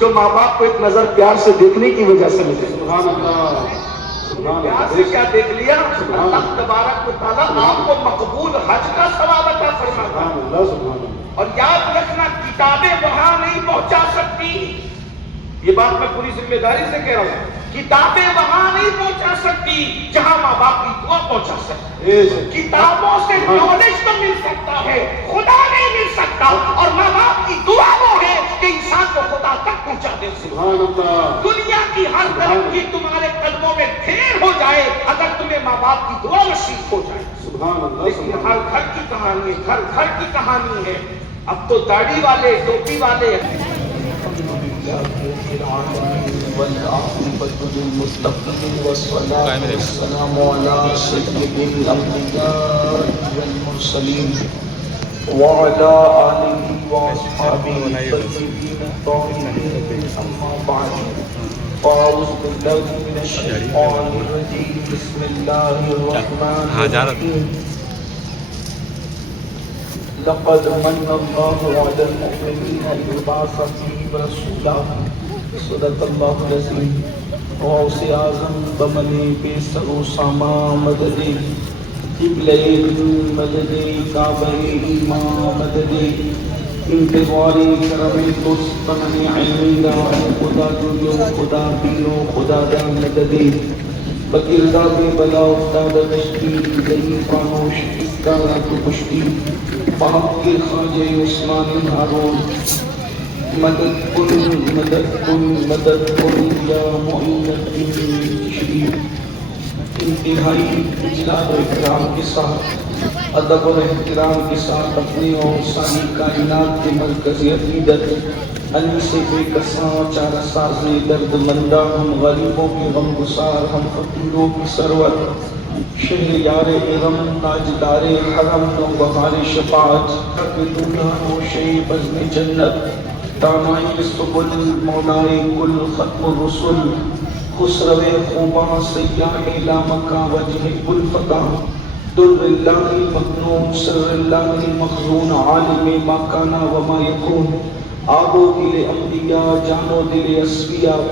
جو ماں باپ کو ایک نظر پیار سے دیکھنے کی وجہ سے ملے. سبحان اللہ. پیار سے کیا دیکھ لیا؟ اللہ تبارک و تعالیٰ آپ کو مقبول حج کا ثواب عطا فرماتا. اور یاد رکھنا کتابیں وہاں نہیں پہنچا سکتی. یہ بات میں پوری ذمہ داری سے کہہ رہا ہوں. کتابیں وہاں نہیں پہنچا سکتی جہاں ماں باپ کی دعا پہنچا سکتی. کتابوں سے نالج تو مل سکتا ہے, خدا نہیں مل سکتا. اور ماں باپ کی دعا وہ ہے کہ انسان کو خدا تک پہنچا دے. دنیا کی ہر طرف کی تمہارے قدموں میں ڈھیر ہو جائے اگر تمہیں ماں باپ کی دعا نصیب ہو جائے. لیکن ہر گھر کی کہانی ہے, ہر گھر کی کہانی ہے. اب تو داڑھی والے, ٹوپی والے. والعاقبة للمتقين والصلاة والسلام على سيد الأنبياء والمرسلين وعلى آله وأصحابه الطيبين الطاهرين. أما بعد فأعوذ بالله من الشيطان الرجيم. بسم الله الرحمن الرحيم. لقد من الله على المؤمنين إذ بعث فيهم رسولا. صدق اللہ العظیم. غوث اعظم بمن بے سر و ساما مدد قبلہ مدد کعبہ ایمان مدد انتظار کرم دوست بمن عیمیدہ خدا جو خدا پیرو خدا دا مدد بکرداد بلا افتاد کشتی گئی فانوش اس کا تو کشتی پاک کے خواجہ عثمان ہارون. مدد کن مدد کن مدد کن یا معین تشریف. انتہائی اجلال و اکرام کے ساتھ, ادب و احترام کے ساتھ اپنے اور ساری کائنات کے مرکزی عقیدت علی سے بے کساں چارہ ساز درد مندہ, ہم غریبوں کے غم گسار, ہم فقیروں کی سرور, شہر یار ارم تاجدار حرم نوبہار شفاعت, حق دنیا نوشے بزم جنت دامائی سبل مولائے کل ختم الرسل خسرو خوباں سیاہ لامکہ وجہ کل فتح در اللہ مکنون سر اللہ مخزون عالم ما کانا وما یکون. آب و دل انبیاء جان و دل اصفیاء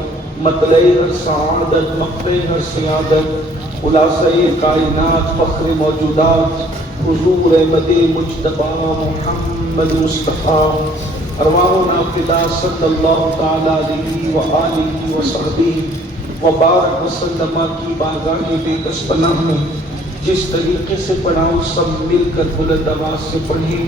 مطلع ہر سعادت مقطع ہر سیادت خلاصہ کائنات فخر موجودات حضور احمد مجتبی محمد مصطفیٰ. ارواحنا فدا صلی اللہ تعالی علیہ وآلہ وصحبہ وبارک وسلم کی بارگاہ بے کس پناہ میں جس طریقے سے پڑھاؤ سب مل کر بلند آواز سے پڑھیں.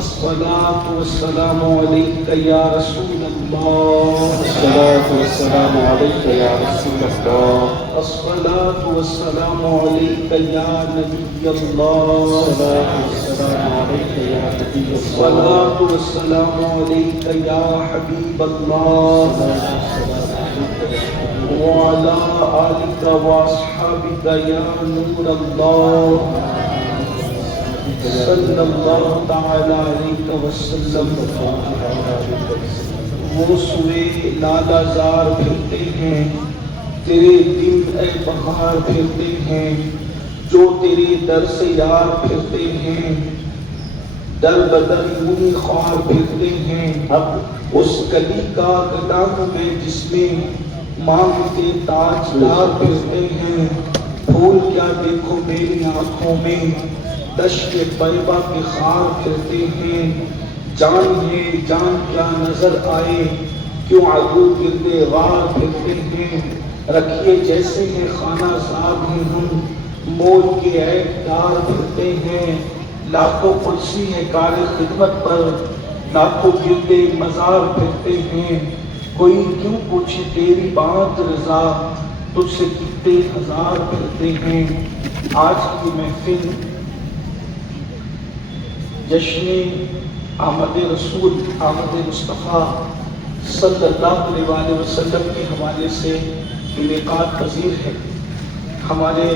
الصلاۃ والسلام علیک یا رسول اللہ. الصلاۃ والسلام علیک یا رسول اللہ. الصلاۃ والسلام علیک یا نبی اللہ. السلام علیک یا نبی اللہ. الصلاۃ والسلام علیک یا حبیب اللہ. وعلی آلک واصحابک یا نور اللہ. صلی اللہ تعالی علیہ وسلم. وہ سوئے لالا زار پھرتے ہیں, تیرے دن اے بہار پھرتے ہیں, جو تیرے در سے یار پھرتے ہیں, در بدر یوں خوار پھرتے ہیں. اب اس گلی کا قدم میں جس میں مانگتے تاجدار پھرتے ہیں, پھول کیا دیکھو میری آنکھوں میں, دشت بیضا کے خار پھرتے ہیں. جان ہے جان کیا نظر آئے, کیوں عدو گردے غار پھرتے ہیں. رکھیے جیسے ہیں خانہ زاد ہیں ہم, مول کے عیب دار پھرتے ہیں. لاکھوں قدسی ہے کار خدمت پر, لاکھوں گردے مزار پھرتے ہیں. کوئی کیوں پوچھے تیری بات رضا, تجھ سے کتنے ہزار پھرتے ہیں. آج کی محفل جشن آمد رسول آمد مصطفیٰ صلی اللہ علیہ وسلم کے حوالے سے انعقاد پذیر ہے. ہمارے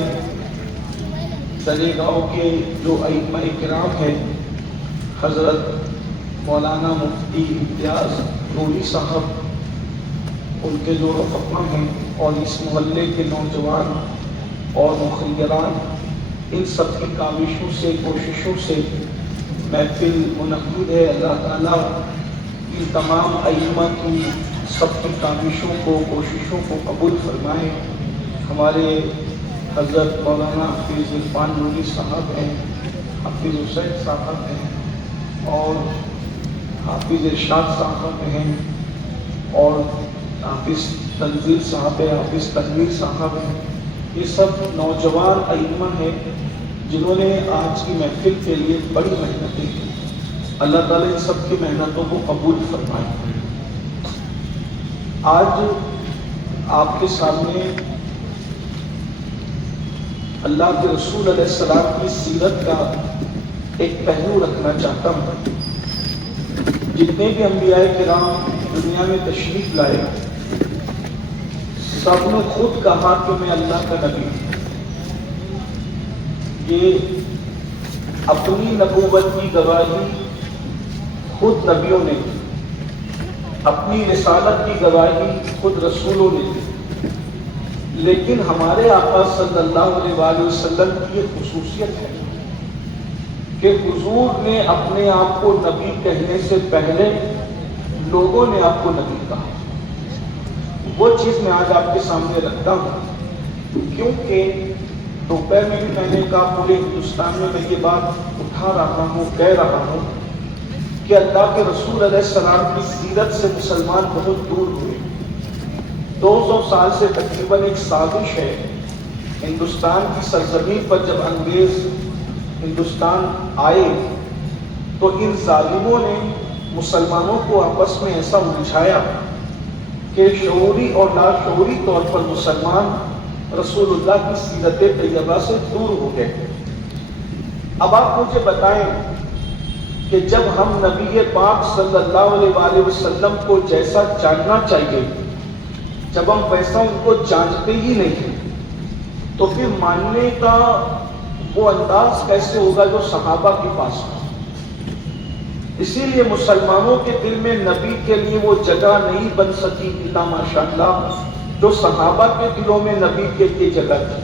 دریگاؤں کے جو ائمہ کرام ہیں, حضرت مولانا مفتی امتیاز نوری صاحب, ان کے جو رفقا ہیں, اور اس محلے کے نوجوان اور مخیران, ان سب کی کاوشوں سے کوششوں سے محفل منعقد ہے. اللہ تعالیٰ ان تمام ائمہ کی سب کی کاوشوں کو کوششوں کو قبول فرمائے. ہمارے حضرت مولانا حافظ عرفان نوری صاحب ہیں, حافظ حسین صاحب ہیں, اور حافظ ارشاد صاحب ہیں, اور حافظ تنزیل صاحب ہیں, حافظ تنویر صاحب ہیں. یہ سب نوجوان ائمہ ہیں جنہوں نے آج کی محفل کے لیے بڑی محنتیں کی. اللہ تعالیٰ ان سب کی محنتوں کو قبول فرمائے. آج آپ کے سامنے اللہ کے رسول علیہ السلام کی سیرت کا ایک پہلو رکھنا چاہتا ہوں. جتنے بھی انبیاء کرام دنیا میں تشریف لائے, سب نے خود کہا کہ میں اللہ کا نبی ہوں. یہ اپنی نبوت کی گواہی خود نبیوں نے دی, اپنی رسالت کی گواہی خود رسولوں نے دی. لیکن ہمارے آقا صلی اللہ علیہ وآلہ وسلم کی یہ خصوصیت ہے کہ حضور نے اپنے آپ کو نبی کہنے سے پہلے لوگوں نے آپ کو نبی کہا. وہ چیز میں آج آپ کے سامنے رکھتا ہوں, کیونکہ دوپہر میں بھی میں نے کہا پورے ہندوستان میں یہ بات اٹھا رہا ہوں, کہہ رہا ہوں کہ اللہ کے رسول علیہ السلام کی سیرت سے مسلمان بہت دور ہوئے. 200 سال سے تقریباً ایک سازش ہے. ہندوستان کی سرزمین پر جب انگریز ہندوستان آئے تو ان ظالموں نے مسلمانوں کو آپس میں ایسا الجھایا کہ شعوری اور لاشعوری طور پر مسلمان رسول اللہ کی سیرت طیبہ سے دور ہو گئے. اب آپ مجھے بتائیں کہ جب ہم نبی پاک صلی اللہ علیہ وآلہ وسلم کو جیسا جاننا چاہیے, جب ہم ویسا ان کو جانتے ہی نہیں, تو پھر ماننے کا وہ انداز کیسے ہوگا جو صحابہ کے پاس تھا. اسی لیے مسلمانوں کے دل میں نبی کے لیے وہ جگہ نہیں بن سکی الا ماشاءاللہ جو صحابہ کے دلوں میں نبی کے لیے جگہ تھی,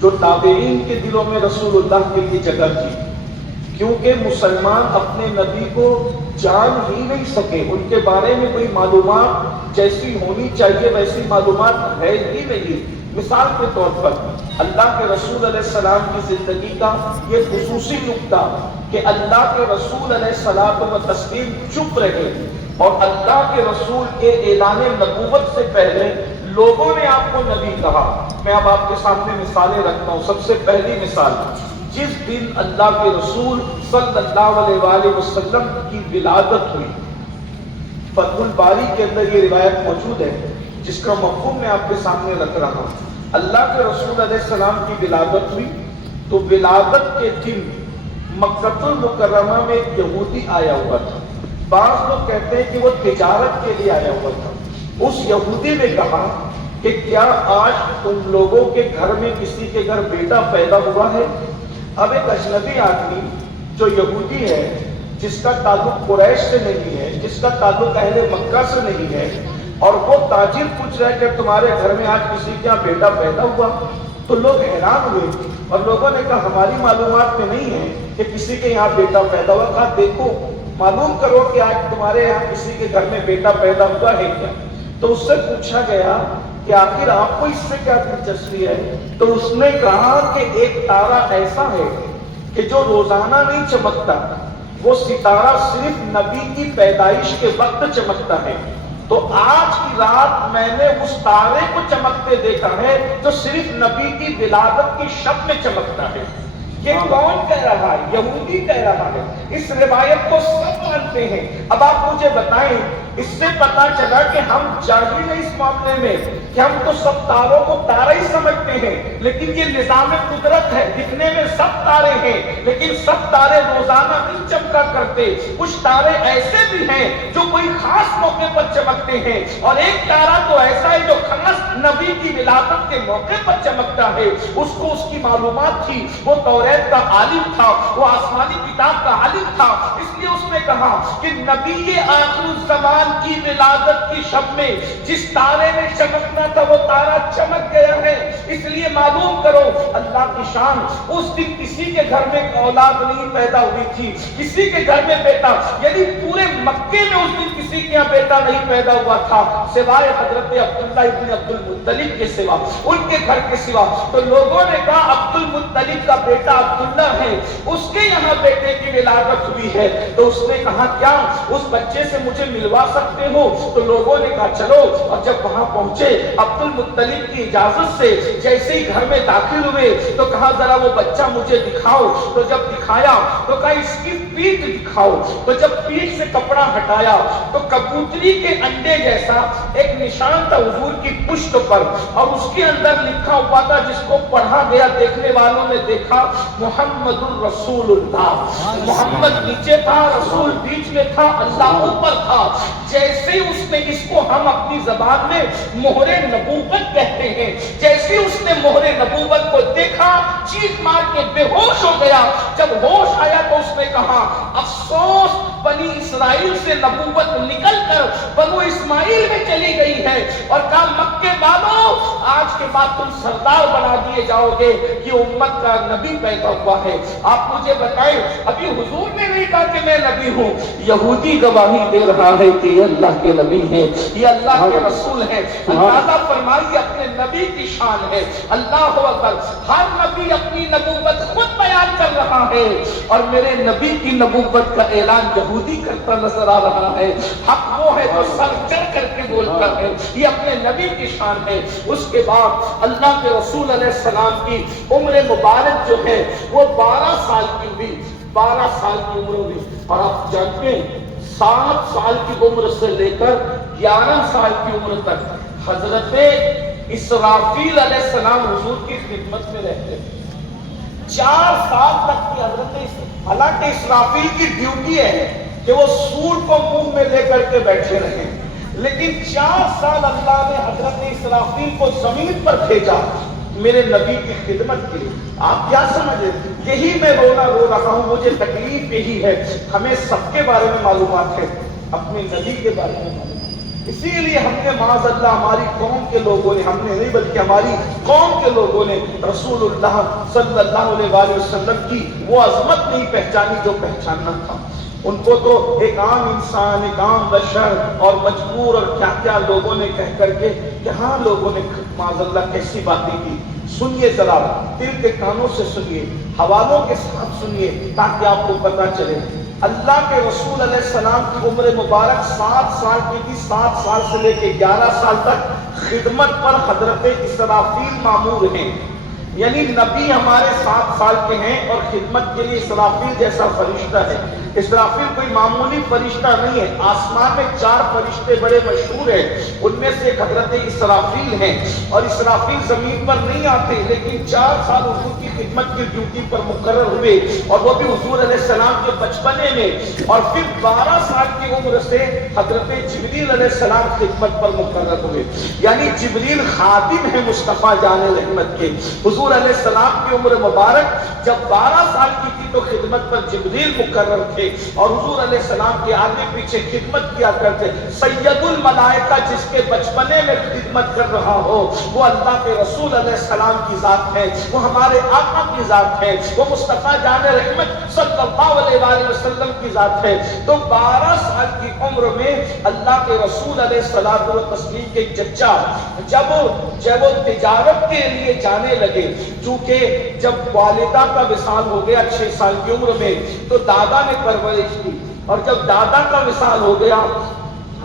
جو تابعین کے دلوں میں رسول اللہ کے لیے جگہ تھی. کیونکہ مسلمان اپنے نبی کو جان ہی نہیں سکے, ان کے بارے میں کوئی معلومات جیسی ہونی چاہیے ویسی معلومات ہے ہی نہیں. مثال کے طور پر اللہ کے رسول علیہ السلام کی زندگی کا یہ خصوصی نکتہ کہ اللہ کے رسول علیہ السلام و تسلیم چپ رہے, اور اللہ کے رسول کے اعلان نبوت سے پہلے لوگوں نے آپ کو نبی کہا. میں اب آپ کے سامنے مثالیں رکھتا ہوں. سب سے پہلی مثال, جس دن اللہ کے رسول صلی اللہ علیہ وآلہ وسلم کی ولادت ہوئی, فتح الباری کے اندر یہ روایت موجود ہے جس کا مفہوم میں آپ کے سامنے رکھ رہا ہوں. اللہ کے رسول علیہ السلام کی ولادت ہوئی تو ولادت کے دن مکہ المکرمہ میں ایک یہودی آیا ہوا تھا. بعض لوگ کہتے ہیں کہ وہ تجارت کے لیے آیا ہوا تھا. اس یہودی نے کہا کہ کیا آج تم لوگوں کے گھر میں کسی کے گھر بیٹا پیدا ہوا ہے؟ اب ایک اجنبی آدمی جو یہودی ہے, جس کا تعلق قریش سے نہیں ہے, جس کا تعلق اہل مکہ سے نہیں ہے, اور وہ تاجر پوچھ رہا ہے کہ تمہارے گھر میں آج کسی کا بیٹا پیدا ہوا, تو لوگ حیران ہوئے اور لوگوں نے کہا ہماری معلومات میں نہیں ہے کہ کسی کے یہاں بیٹا پیدا ہوا. کہا دیکھو معلوم کرو کہ آج تمہارے یہاں کسی کے گھر میں بیٹا پیدا ہوا ہے کیا. تو اس سے پوچھا گیا کہ آخر آپ کو اس سے کیا دلچسپی ہے؟ تو اس نے کہا کہ ایک تارا ایسا ہے کہ جو روزانہ نہیں چمکتا, وہ ستارہ صرف نبی کی پیدائش کے وقت چمکتا ہے. تو آج کی رات میں نے اس تارے کو چمکتے دیکھا ہے جو صرف نبی کی ولادت کی شب میں چمکتا ہے. یہ کون کہہ رہا ہے؟ یہودی کہہ رہا ہے. اس روایت کو سب مانتے ہیں. اب آپ مجھے بتائیں, اس سے پتا چلا کہ ہم جاہل ہیں اس معاملے میں کہ ہم تو سب تاروں کو تارے ہی سمجھتے ہیں, لیکن یہ نظام قدرت ہے. دکھنے میں سب تارے ہیں لیکن سب تارے روزانہ نہیں چمکا کرتے. کچھ تارے ایسے بھی ہیں جو کوئی خاص موقع پر چمکتے ہیں, اور ایک تارا تو ایسا ہے جو خاص نبی کی ولادت کے موقع پر چمکتا ہے. اس کو اس کی معلومات تھی, وہ توریت کا عالم تھا, وہ آسمانی کتاب کا عالم تھا. اس لیے اس نے کہا کہ نبی آخر الزمان سلمان کی ولادت کی شب میں جس تارے نے چمکنا تھا وہ تارا چمک گیا ہے. اس لیے معلوم کرو اللہ کی شان. اس دن کسی کے گھر میں اولاد نہیں پیدا ہوئی تھی, کسی کے گھر میں بیٹا, یعنی پورے مکے میں اس دن کسی کے یہاں بیٹا نہیں پیدا ہوا تھا سوائے حضرت عبداللہ ابن عبد المطلب کے سوا, ان کے گھر کے سوا. تو لوگوں نے کہا عبد المطلب کا بیٹا عبداللہ ہے, اس کے یہاں بیٹے کی ولادت ہوئی ہے. تو اس نے کہا کیا اس بچے سے مجھے ملوا سکتے ہو؟ تو لوگوں نے کہا چلو. اور جب وہاں پہنچے عبد المطلب کی اجازت سے جیسے ہی گھر میں داخل ہوئے تو کہا ذرا وہ بچہ مجھے دکھاؤ. تو جب دکھایا تو کہا اس کی پیٹھ دکھاؤ. تو جب پیٹھ سے کپڑا ہٹایا تو کبوتری کے انڈے جیسا ایک نشان تھا حضور کی پشت پر, اور اس کے اندر لکھا ہوا تھا جس کو پڑھا گیا دیکھنے والوں نے دیکھا محمد الرسول اللہ. محمد نیچے تھا, رسول بیچ میں تھا, اللہ اوپر تھا. جیسے اس نے اس کو ہم اپنی زبان میں مہر نبوت کہتے ہیں, جیسے اس نے مہر نبوت کو دیکھا چیخ مار کے بے ہوش ہو گیا. جب ہوش آیا تو اس نے کہا افسوس بنی اسرائیل سے نبوت نکل کر بنو اسماعیل میں چلی گئی ہے. اور کہا مکے والوں آج کے بعد تم سردار بنا دیے جاؤ گے کہ امت کا نبی پیدا ہوا ہے. آپ مجھے بتائیں ابھی حضور نے نہیں کہا کہ میں نبی ہوں, یہودی گواہی دے رہا ہے کہ یہ اللہ کے نبی ہیں, یہ اللہ کے رسول ہیں. اندازہ فرمائیے اپنے نبی کی شان ہے. اللہ اکبر. ہر نبی اپنی نبوت خود بیان کر رہا ہے اور میرے نبی کی نبوت کا اعلان یہودی کرتا نظر آ رہا ہے. حق وہ ہے جو سر چڑھ کر کے بولتا ہے, یہ اپنے نبی کی شان ہے. اس کے بعد اللہ کے رسول علیہ السلام کی عمر مبارک جو ہے وہ 12 سال کی ہوئی, 12 سال کی عمر ہوئی. اور آپ جانتے ہیں 7 سال کی عمر سے لے کر 11 سال کی عمر تک حضرت اسرافیل علیہ السلام حضور کی خدمت میں رہتے تھے. 4 سال تک کی حضرت, حالانکہ اسرافیل کی ڈیوٹی ہے کہ وہ سور کو منہ میں لے کر کے بیٹھے رہیں, لیکن 4 سال اللہ نے حضرت اسرافیل کو زمین پر بھیجا میرے نبی کی خدمت کے لیے. آپ کیا سمجھے, یہی میں رو رہا ہوں, مجھے تکلیف یہی ہے. ہمیں سب کے بارے میں معلومات ہے, اپنے نبی کے بارے میں معلومات. اسی لیے ہم نے معاذ اللہ ہماری قوم کے لوگوں نے, ہم نے نہیں بلکہ ہماری قوم کے لوگوں نے رسول اللہ صلی اللہ علیہ وسلم کی وہ عظمت نہیں پہچانی جو پہچاننا تھا. ان کو تو ایک عام انسان, ایک عام بشر اور مجبور اور کیا کیا لوگوں نے کہہ کر کے, کہاں لوگوں نے معاذ اللہ کیسی باتیں کی. سنیے ذرا, دل کے کانوں سے سنیے, حوالوں کے ساتھ سنیے تاکہ آپ کو پتا چلے. اللہ کے رسول علیہ السلام کی عمر مبارک 7 سال کی تھی. 7 سال سے لے کے 11 سال تک خدمت پر حضرت اسرافیل مامور ہیں. یعنی نبی ہمارے 7 سال کے ہیں اور خدمت کے لیے اسرافیل جیسا فرشتہ ہے. اسرافیل کوئی معمولی فرشتہ نہیں ہے. آسمان میں 4 فرشتے بڑے مشہور ہیں, ان میں سے ایک حضرت اسرافیل ہیں. اور اسرافیل زمین پر نہیں آتے, لیکن 4 سال حضور کی خدمت کی ڈیوٹی پر مقرر ہوئے, اور وہ بھی حضور علیہ السلام کے بچپنے میں. اور پھر 12 سال کی عمر سے حضرت جبریل علیہ السلام خدمت پر مقرر ہوئے. یعنی جبریل خادم ہے مصطفیٰ جان رحمت کے. حضور علیہ السلام کی عمر مبارک جب 12 سال کی تھی تو خدمت پر جبریل مقرر تھے, اور حضور علیہ السلام کے آگے پیچھے خدمت کیا کرتے. سید الملائکہ جس کے بچپنے میں خدمت کر رہا ہو وہ اللہ کے رسول علیہ السلام کی ذات ہے, وہ ہمارے آقا کی ذات ہے, وہ مصطفیٰ جان رحمت صلی اللہ علیہ وسلم کی ذات ہے. تو 12 سال کی عمر میں اللہ کے رسول علیہ الصلوۃ والتسلیم کے چچا جب وہ تجارت کے لیے جانے لگے, چونکہ جب والدہ کا وصال ہو گیا 6 سال کی عمر میں تو دادا نے پرورش کی, اور جب دادا کا وصال ہو گیا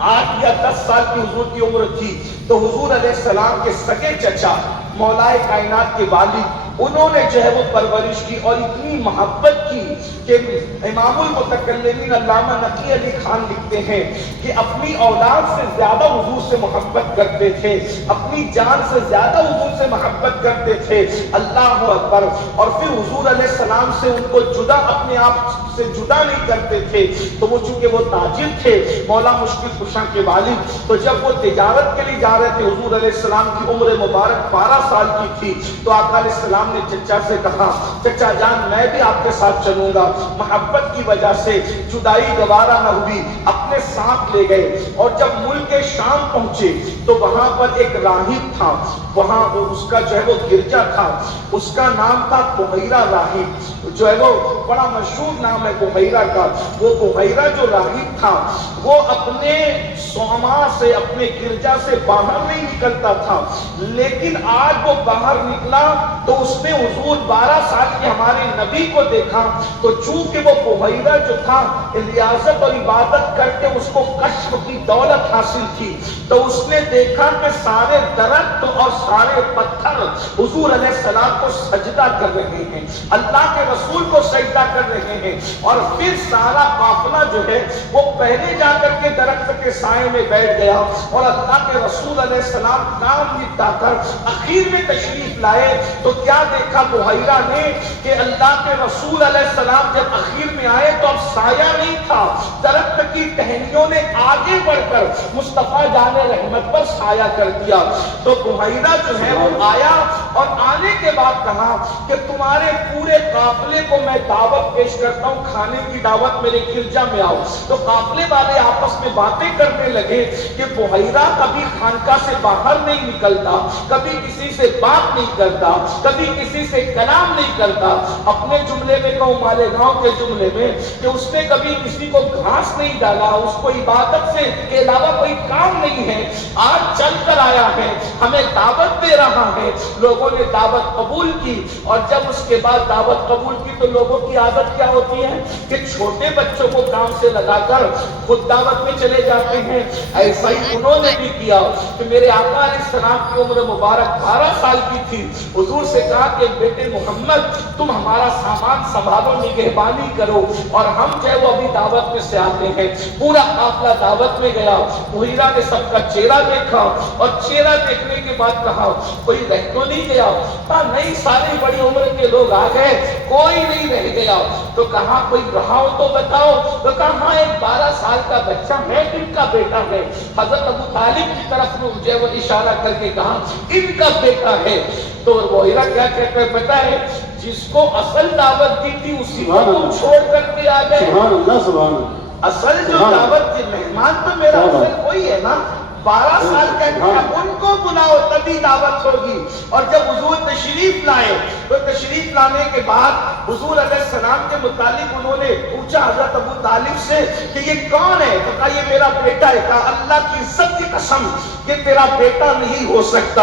8 یا 10 سال کی حضور کی عمر تھی تو حضور علیہ السلام کے سگے چچا مولا کائنات کے والد انہوں نے جو ہے وہ پرورش کی اور اتنی محبت کی کہ امام المتکلمین علامہ نقی علی خان لکھتے ہیں کہ اپنی اولاد سے زیادہ حضور سے محبت کرتے تھے, اپنی جان سے زیادہ حضور سے محبت کرتے تھے. اللہ اکبر. اور پھر حضور علیہ السلام سے ان کو جدا, اپنے آپ سے جدا نہیں کرتے تھے. تو وہ چونکہ وہ تاجر تھے, مولا مشکل کشا کے والد, تو جب وہ تجارت کے لیے جا رہے تھے حضور علیہ السلام کی عمر مبارک 12 سال کی تھی تو آقا علیہ السلام نے چچا سے کہا چچا جان میں بھی آپ کے ساتھ چلوں گا، محبت کی وجہ سے جدائی گوارا نہ ہوئی، اپنے ساتھ لے گئے اور جب ملک شام پہنچے تو وہاں پر ایک راہب تھا، وہاں اس کا جو ہے وہ گرجا تھا، اس کا نام تھا بحیرہ راہب، جو ہے وہ بڑا مشہور نام ہے بحیرہ کا۔ وہ بحیرہ جو راہب تھا وہ اپنے صومعہ سے اپنے گرجا سے باہر نہیں نکلتا تھا، لیکن آج وہ باہر نکلا تو اس نے حضور 12 سال کے ہمارے نبی کو دیکھا، تو چونکہ وہ بحیرہ جو تھا ریاضت اور عبادت کر کے اس کو کشف کی دولت حاصل تھی، تو اس نے دیکھا کہ سارے درخت اور سارے پتھر حضور علیہ السلام کو سجدہ کر رہے ہیں، اللہ کے رسول کو سجدہ کر رہے ہیں، اور پھر سارا قافلہ جو ہے وہ پہلے جا کر کے درخت کے سائے میں بیٹھ گیا، اور اللہ کے رسول علیہ السلام کام نپٹا کر اخیر میں تشریف لائے تو کیا دیکھا بحیرہ نے کہ اللہ کے رسول علیہ السلام جب اخیر میں آئے تو اب سایہ نہیں تھا، درخت کی ٹہنیوں نے آگے بڑھ کر مصطفیٰ جان رحمت پر سایہ کر دیا۔ تو بحیرہ جو ہے وہ آیا اور آنے کے بعد کہا کہ تمہارے پورے قافلے کو میں دعوت پیش کرتا ہوں، کھانے کی دعوت میرے گرجا میں آؤ۔ تو قافلے والے آپس میں باتیں کرنے لگے کہ بحیرہ کبھی خانقاہ سے باہر نہیں نکلتا، کبھی کسی سے بات نہیں کرتا، کبھی کسی سے کلام نہیں کرتا، اپنے جملے میں کہوں مالیگاؤں کے جملے میں کہ اس نے کبھی کسی کو گھاس نہیں ڈالا، اس کو عبادت سے کے علاوہ کوئی کام نہیں ہے، آج چل کر آیا ہے، ہمیں دعوت دے رہا ہے۔ لوگوں نے دعوت قبول کی، اور جب اس کے بعد دعوت قبول کی تو لوگوں کی عادت کیا ہوتی ہے کہ چھوٹے بچوں کو کام سے لگا کر خود دعوت میں چلے جاتے ہیں۔ ایسا ہی انہوں نے بھی کیا کہ میرے آقا علیہ السلام کی عمر مبارک 12 سال کی تھی، حضور سے کہا کہ بیٹے محمد تم ہمارا سامان سنبھالو، نگہبانی کرو، اور ہم جو ہے وہ ابھی دعوت میں سے آتے ہیں۔ پورا قافلہ دعوت میں گیا، بحیرہ نے سب کا چہرہ دیکھا، اور چہرہ دیکھنے کے بعد کہا کوئی رہ تو نہیں گیا؟ کہا نہیں، ساری بڑی عمر کے لوگ آ گئے، کوئی نہیں رہ گیا۔ تو کہا کوئی رہا ہو تو بتاؤ؟ تو کہا ہاں ایک 12 سال کا بچہ ہے، ان کا بیٹا ہے۔ حضرت ابو طالب کی طرف جو ہے وہ اشارہ کر کے کہا ان کا بیٹا ہے۔ تو بحیرہ کیا کہتا ہے پتہ ہے؟ جس کو اصل دعوت دی تھی اسی کو تم چھوڑ کر کے آ گئے۔ سبحان اللہ، سبحان اللہ۔ اصل جو دعوت تھی، مہمان تو میرا اصل کوئی ہے نا، 12 سال کا ان کو بلاؤ تبھی دعوت ہوگی۔ اور جب حضور تشریف لائے تو تشریف لانے کے بعد حضور علیہ السلام کے متعلق انہوں نے پوچھا حضرت ابو طالب سے کہ یہ کون ہے؟ تو کہا یہ میرا بیٹا ہے۔ کہا اللہ کی عزت کی قسم یہ تیرا بیٹا نہیں ہو سکتا،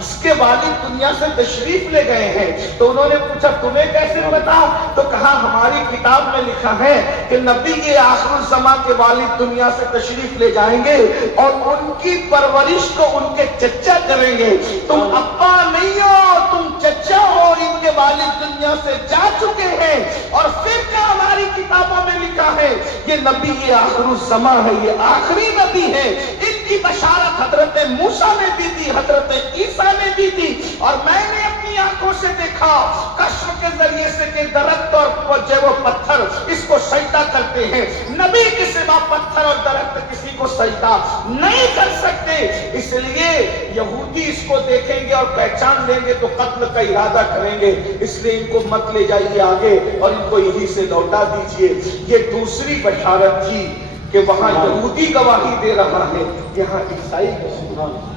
اس کے والد دنیا سے تشریف لے گئے ہیں۔ تو انہوں نے پوچھا تمہیں کیسے پتا؟ تو کہا ہماری کتاب میں لکھا ہے کہ نبی کے آخر الزمان کے والد دنیا سے تشریف لے جائیں گے اور ان کی پرورش کو ان کے چچا کریں گے۔ تم ابا نہیں ہو، تم چچا ہو، اور ان کے والد دنیا سے جا چکے ہیں۔ اور پھر کیا ہماری کتابوں میں لکھا ہے یہ نبی یہ آخر الزمان ہے، یہ آخری نبی ہے۔ ان کی بشارت حضرت موسیٰ نے دی تھی، حضرت عیسیٰ نے دی تھی، اور میں نے اپنی آنکھوں سے دیکھا کشف کے ذریعے سے کہ درخت اور جو وہ پتھر اس کو سجدہ کرتے ہیں۔ نبی کے سوا پتھر اور درخت کسی کو سجدہ نہیں کر سکتے، اس لیے یہودی اس کو دیکھیں گے اور پہچان لیں گے تو قتل کا ارادہ کریں گے، اس لیے ان کو مت لے جائیے آگے اور ان کو یہی سے لوٹا دیجئے۔ یہ دوسری بشارت تھی کہ وہاں یہودی گواہی دے رہا ہے، یہاں عیسائی گواہی۔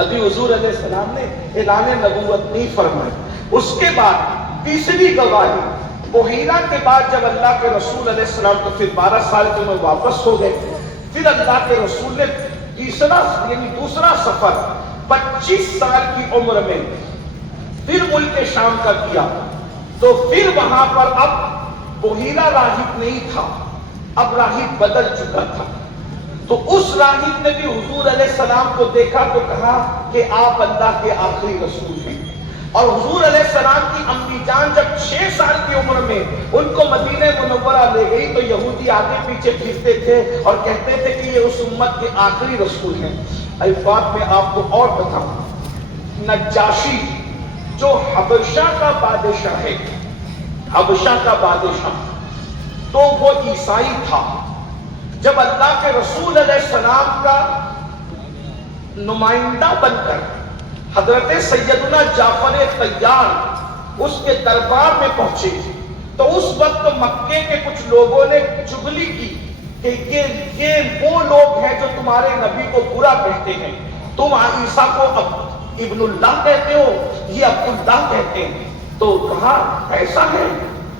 ابھی حضور علیہ السلام نے اعلان نبوت نہیں فرمائی۔ اس کے بعد تیسری گواہی بحیرہ کے بعد جب اللہ کے رسول علیہ السلام تو پھر 12 سال کے میں واپس ہو گئے، پھر اللہ کے رسول نے دوسرا سفر 25 سال کی عمر میں پھر ملک شام کا کیا، تو پھر وہاں پر اب بحیرہ راہب نہیں تھا، اب راہب بدل چکا تھا۔ تو اس راہب نے بھی حضور علیہ السلام کو دیکھا تو کہا کہ آپ اللہ کے آخری رسول ہیں۔ اور حضور علیہ السلام کی امی جان جب 6 سال کی عمر میں ان کو مدینہ منورہ لے گئی تو یہودی آگے پیچھے پھرتے تھے اور کہتے تھے کہ یہ اس امت کے آخری رسول ہیں۔ الفاظ میں آپ کو اور بتاؤں، نجاشی جو حبشہ کا بادشاہ ہے، حبشہ کا بادشاہ تو وہ عیسائی تھا۔ جب اللہ کے رسول علیہ السلام کا نمائندہ بن کر حضرت سیدنا جعفر طیار اس کے دربار میں پہنچے تو اس وقت مکے کے کچھ لوگوں نے چغلی کی کہ یہ وہ لوگ ہیں جو تمہارے نبی کو برا کہتے ہیں، تم عیسیٰ کو ابن اللہ کہتے ہو، یہ عبداللہ کہتے ہیں۔ تو کہا ایسا ہے؟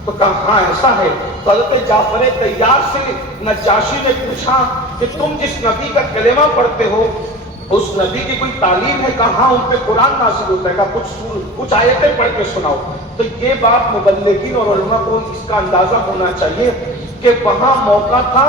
تو کہا ہاں ایسا ہے۔ تو حضرت جعفر طیار سے نجاشی نے پوچھا کہ تم جس نبی کا کلمہ پڑھتے ہو اس نبی کی کوئی تعلیم ہے؟ کہا ہاں ان پہ قرآن نازل ہوتا ہے۔ کہا کچھ آیتیں پڑھ کے سناؤ۔ تو یہ بات مبلغین اور علماء کو اس کا اندازہ ہونا چاہیے کہ وہاں موقع تھا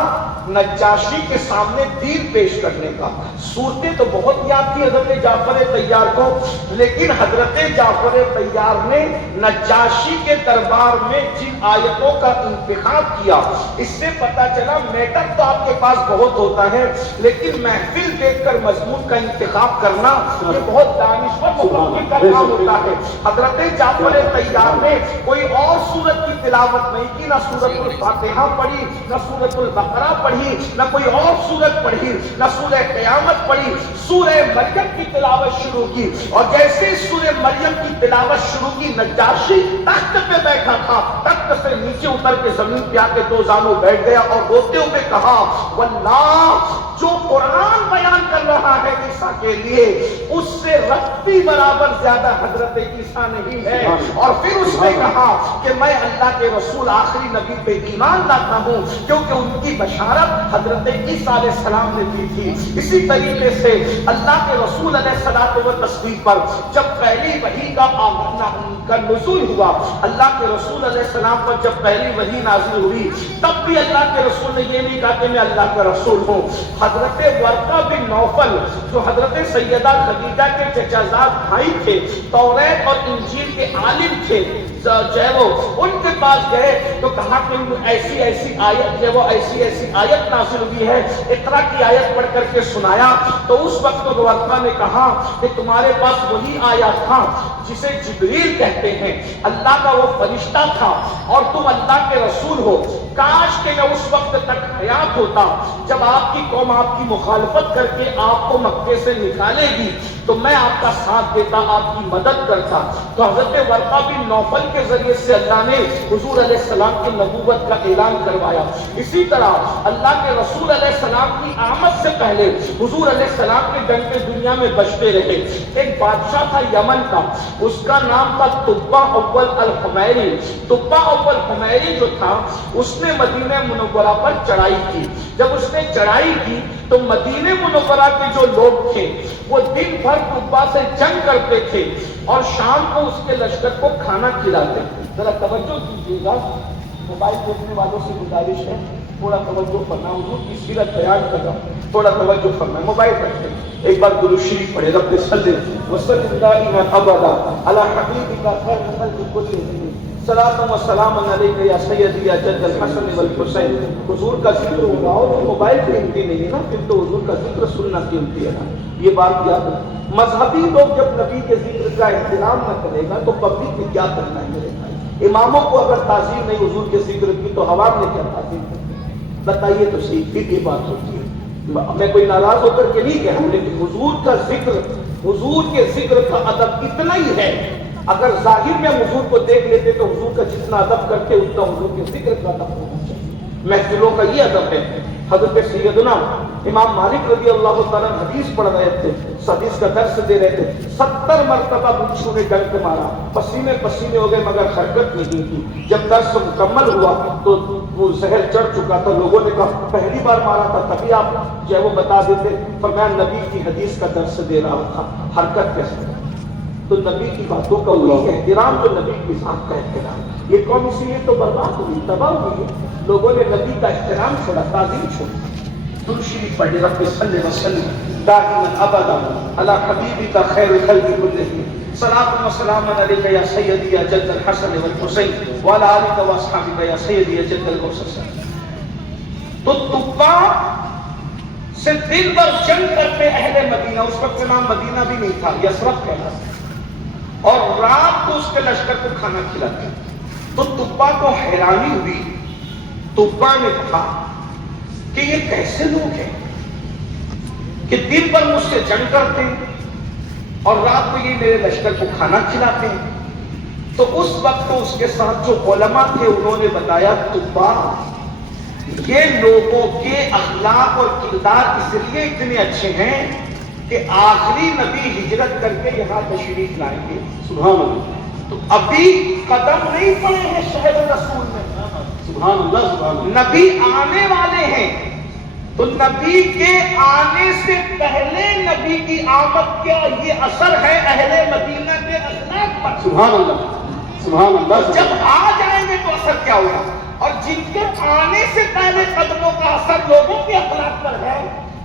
نجاشی کے سامنے دین پیش کرنے کا۔ صورتیں تو بہت یاد تھی حضرت جعفر طیار کو، لیکن حضرت جعفر طیار نے نجاشی کے دربار میں جن آیتوں کا انتخاب کیا، اس سے پتہ چلا میٹر تو آپ کے پاس بہت ہوتا ہے، لیکن محفل دیکھ کر مضمون کا انتخاب کرنا یہ بہت دانشور مفکر کا کام ہوتا ہے۔ حضرت جعفر طیار نے کوئی اور سورت کی تلاوت نہیں کی، نہ سورۃ الفاتحہ پڑھی، نہ سورۃ البقرہ پڑھی، نہ کوئی اور سورت پڑھی، نہ سورہ قیامت پڑھی، سورہ مریم کی تلاوت شروع کی۔ اور جیسے سورہ مریم کی تلاوت شروع کی، نجاشی تخت پہ بیٹھا تھا، تخت سے نیچے اتر کے زمین پہ آ کے دو زانوں بیٹھ گیا اور روتے ہوئے کہا واللہ جو قرآن بیان کر رہا ہے عیسیٰ کے لیے اس سے رتی برابر زیادہ حضرت عیسیٰ نہیں ہے۔ اور پھر اس نے کہا کہ میں اللہ کے رسول آخری نبی پہ ایمان لاتا ہوں کیونکہ ان کی بشارت حضرت عیسیٰ علیہ السلام نے دی تھی۔ اسی طریقے سے اللہ کے رسول علیہ الصلوۃ والتسلیم پر جب پہلی وحی کا نزول ہوا، اللہ کے رسول علیہ السلام پر جب پہلی وحی نازل ہوئی، تب بھی اللہ کے رسول نے یہ نہیں کہا کہ میں اللہ کا رسول ہوں۔ حضرت ورقہ بن نوفل جو حضرت سیدہ خدیجہ کے چچا زاد بھائی تھے، توریت اور انجیل کے عالم تھے، جو ہے وہ ان کے پاس گئے تو کہا کہ ایسی ایسی آیت جو وہ ایسی ایسی آیت نازل ہوئی ہے، اقرا کی آیت پڑھ کر کے سنایا۔ تو اس وقت ورقہ نے کہا کہ تمہارے پاس وہی آیت تھا جسے جبریل کہتے ہیں، اللہ کا وہ فرشتہ تھا اور تم اللہ کے رسول ہو۔ کاش کہ میں اس وقت تک حیات ہوتا جب آپ کی قوم آپ کی مخالفت کر کے آپ کو مکے سے نکالے گی تو میں آپ کا ساتھ دیتا، آپ کی مدد کرتا۔ تو حضرت ورقہ بن نوفل کے ذریعے سے اللہ نے حضور علیہ السلام کی نبوت کا اعلان کروایا۔ اسی طرح اللہ کے رسول علیہ السلام کی آمد سے پہلے حضور علیہ السلام کے ڈنکے دنیا میں بجتے رہے۔ ایک بادشاہ تھا یمن کا، اس کا نام تھا تبع اول الحمیری۔ تبع اول حمیری جو تھا اس نے مدینہ منورہ پر چڑھائی کی۔ جب اس نے چڑھائی کی تو مدینہ منورہ کے جو لوگ تھے وہ دن بھر تبع سے جنگ کرتے تھے اور شام کو اس کے لشکر کو کھانا کھلاتے تھے۔ ذرا توجہ کیجیے گا، موبائل دیکھنے والوں سے گزارش ہے تھوڑا توجہ کرنا، حضور کی سیرت بیان کر رہا ہوں، تھوڑا توجہ کرنا، موبائل رکھیں، ایک بار درود شریف پڑھے، رب صلی وسلم دائما ابدا علی حبیبک خیر الخلق کلہم، صلاۃ و سلام علیک یا سیدی یا جد الحسن والحسین۔ حضور کا ذکر ہو رہا ہو تو موبائل قیمتی نہیں ہے نا، پھر تو حضور کا ذکر سننا قیمتی ہے نا، یہ بات یاد رکھیں۔ مذہبی لوگ جب نبی کے ذکر کا احترام نہ کرے گا تو پبلک میں کیا کرنا ہے میرے بھائی؟ اماموں کو اگر تعظیم نہیں حضور کے ذکر کی تو عوام نے کیا تعظیم کرنی؟ بتائیے تو صحیح، پھر یہ بات ہوتی ہے۔ میں کوئی ناراض ہو کر کے نہیں کہہ رہا، لیکن حضور کا ذکر، حضور کے ذکر کا ادب اتنا ہی ہے، اگر ظاہر میں حضور کو دیکھ لیتے تو حضور کا جتنا ادب کرتے اتنا حضور کے ذکر کا ادب ہونا چاہیے۔ محفلوں کا یہ ادب ہے۔ حضرت سیدنا امام مالک رضی اللہ تعالیٰ حدیث پڑھ رہے تھے، حدیث کا درس دے رہے تھے، 70 مرتبہ بچھو نے ڈنک مارا، پسینے پسینے ہو گئے مگر حرکت نہیں کی۔ جب درس مکمل ہوا تو وہ زہر چڑھ چکا تھا، لوگوں نے کہا پہلی بار مارا تھا تبھی آپ جو ہے وہ بتا دیتے، فرمایا نبی کی حدیث کا درس دے رہا تھا، حرکت کیسے؟ تو نبی کی باتوں کا وہی احترام جو نبی کی ذات کا احترام۔ یہ قوم اسی لیے تو برباد ہوئی، تباہ ہوئی، لوگوں نے نبی کا احترام چھوڑا، تعظیم چھوڑی۔ درود شریف پڑھے، رب صلی وسلم دائما ابدا علی حبیبک خیر الخلق کلہم، صلاۃ و سلام علیک یا سیدی یا جد الحسن والحسین وعلی آلک و اصحابک یا سیدی یا جد الحسین۔ تو تبع سے دن بھر جنگ کرتے اہل مدینہ، اس وقت نام مدینہ بھی نہیں تھا، یثرب کہلاتا، اور رات کو اس کے لشکر کو کھانا کھلاتے۔ تو تبع کو حیرانی ہوئی، تبع نے کہا کہ یہ کیسے لوگ ہیں کہ دن بھر مجھ سے جنگ کرتے ہیں اور رات کو یہ میرے لشکر کو کھانا کھلاتے ہیں۔ تو اس وقت اس کے ساتھ جو علماء تھے انہوں نے بتایا تبا یہ لوگوں کے اخلاق اور کردار اس لیے اتنے اچھے ہیں کہ آخری نبی ہجرت کر کے یہاں تشریف لائیں گے. سبحان اللہ. تو ابھی قدم نہیں پڑے ہیں شہر رسول میں. سبحان اللہ. سبحان اللہ. نبی آنے والے ہیں. تو نبی کے آنے سے پہلے نبی کی آمد کیا یہ اثر ہے اہل مدینہ کے اخلاق پر. سبحان اللہ. سبحان اللہ. جب آ جائیں گے تو اثر کیا ہوگا؟ اور جن کے آنے سے پہلے قدموں کا اثر لوگوں کے اخلاق پر ہے،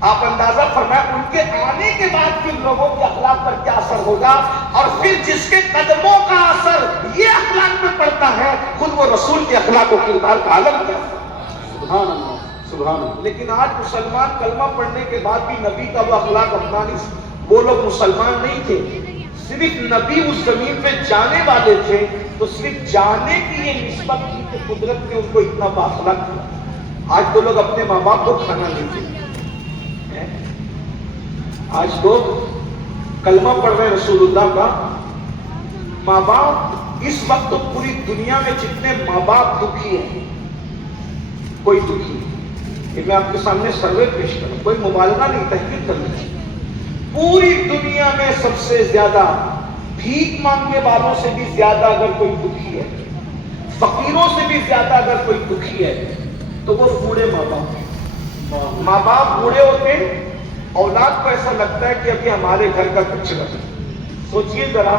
آپ اندازہ فرمائیں ان کے آنے کے بعد پھر لوگوں کے اخلاق پر کیا اثر ہوگا. اور پھر جس کے قدموں کا اثر یہ اخلاق میں پڑتا ہے، خود وہ رسول کے اخلاق و کردار کا عالم کیا. سبحان اللہ. سبحان اللہ. لیکن آج مسلمان کلمہ پڑھنے کے بعد بھی نبی کا وہ اخلاق اپنا نہیں. وہ لوگ مسلمان نہیں تھے، صرف نبی اس زمین پہ جانے والے تھے، تو صرف جانے کی یہ نسبت کی کہ قدرت نے ان کو اتنا بااخلاق کیا. آج تو لوگ اپنے ماں باپ کو کھانا نہیں دیتے. آج لوگ کلمہ پڑھ رہے رسول اللہ کا. ماں باپ اس وقت تو پوری دنیا میں جتنے ماں باپ دکھی ہیں کوئی دکھی نہیں. میں آپ کے سامنے سروے پیش کروں، کوئی مبالغہ نہیں، تحقیق کرنا چاہیے. پوری دنیا میں سب سے زیادہ بھیک مانگنے والوں سے بھی زیادہ اگر کوئی دکھی ہے، فقیروں سے بھی زیادہ اگر کوئی دکھی ہے، تو وہ بوڑھے ماں باپ ہیں. ماں باپ بوڑھے ہوتے ہیں، اولاد کو ایسا لگتا ہے کہ ابھی ہمارے گھر کا کچھ نہیں. سوچئے ذرا،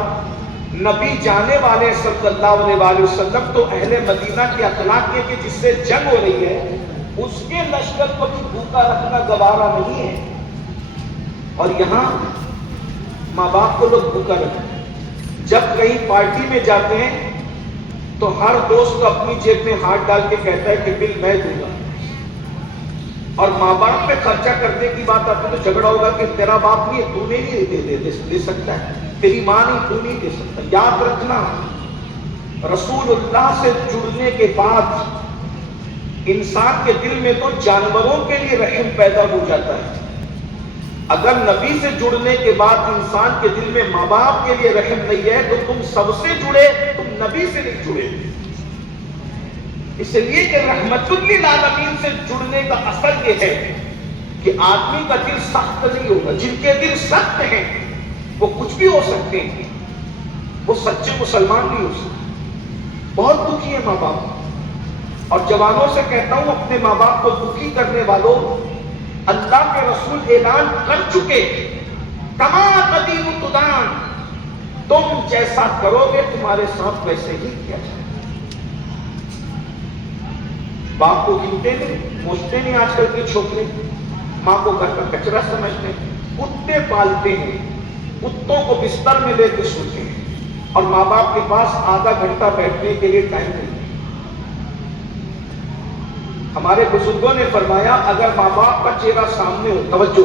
نبی جانے والے صلی اللہ علیہ وسلم تو اہل مدینہ کے اخلاق یہ کہ جس سے جنگ ہو رہی ہے اس کے لشکر کو بھی بھوکا رکھنا گوارا نہیں ہے. اور یہاں ماں باپ کو لوگ بھوکا رکھتے ہیں. جب کہیں پارٹی میں جاتے ہیں تو ہر دوست اپنی جیب میں ہاتھ ڈال کے کہتا ہے کہ بل میں دوں گا. اور ماں باپ پہ خرچہ کرنے کی بات آتی ہے تو جھگڑا ہوگا کہ تیرا باپ نہیں ہے، تو نہیں دے سکتا ہے، تیری ماں نہیں، تو نہیں دے سکتا. یاد رکھنا، رسول اللہ سے جڑنے کے بعد انسان کے دل میں تو جانوروں کے لیے رحم پیدا ہو جاتا ہے. اگر نبی سے جڑنے کے بعد انسان کے دل میں ماں باپ کے لیے رحم نہیں ہے تو تم سب سے جڑے، تم نبی سے نہیں جڑے. اس لیے کہ رحمت للعالمین سے جڑنے کا اثر یہ ہے کہ آدمی کا دل سخت نہیں ہوگا. جن کے دل سخت ہیں وہ کچھ بھی ہو سکتے ہیں، وہ سچے مسلمان نہیں ہو سکتے. بہت دکھی ہے ماں باپ. اور جوانوں سے کہتا ہوں، اپنے ماں باپ کو دکھی کرنے والوں، اللہ کے رسول اعلان کر چکے، کما تدین تدان، تم جیسا کرو گے تمہارے ساتھ ویسے ہی کیا جائے. باپ کو گنتے نہیں، پوچھتے نہیں. آج کل کے چھوکرے ماں کو گھر کا کچرا سمجھتے ہیں. کتے پالتے ہیں، کتوں کو بستر میں لے کے سوتے ہیں، اور ماں باپ کے پاس آدھا گھنٹہ بیٹھنے کے لیے ٹائم نہیں. ہمارے بزرگوں نے فرمایا اگر ماں باپ کا چہرہ سامنے ہو، توجہ،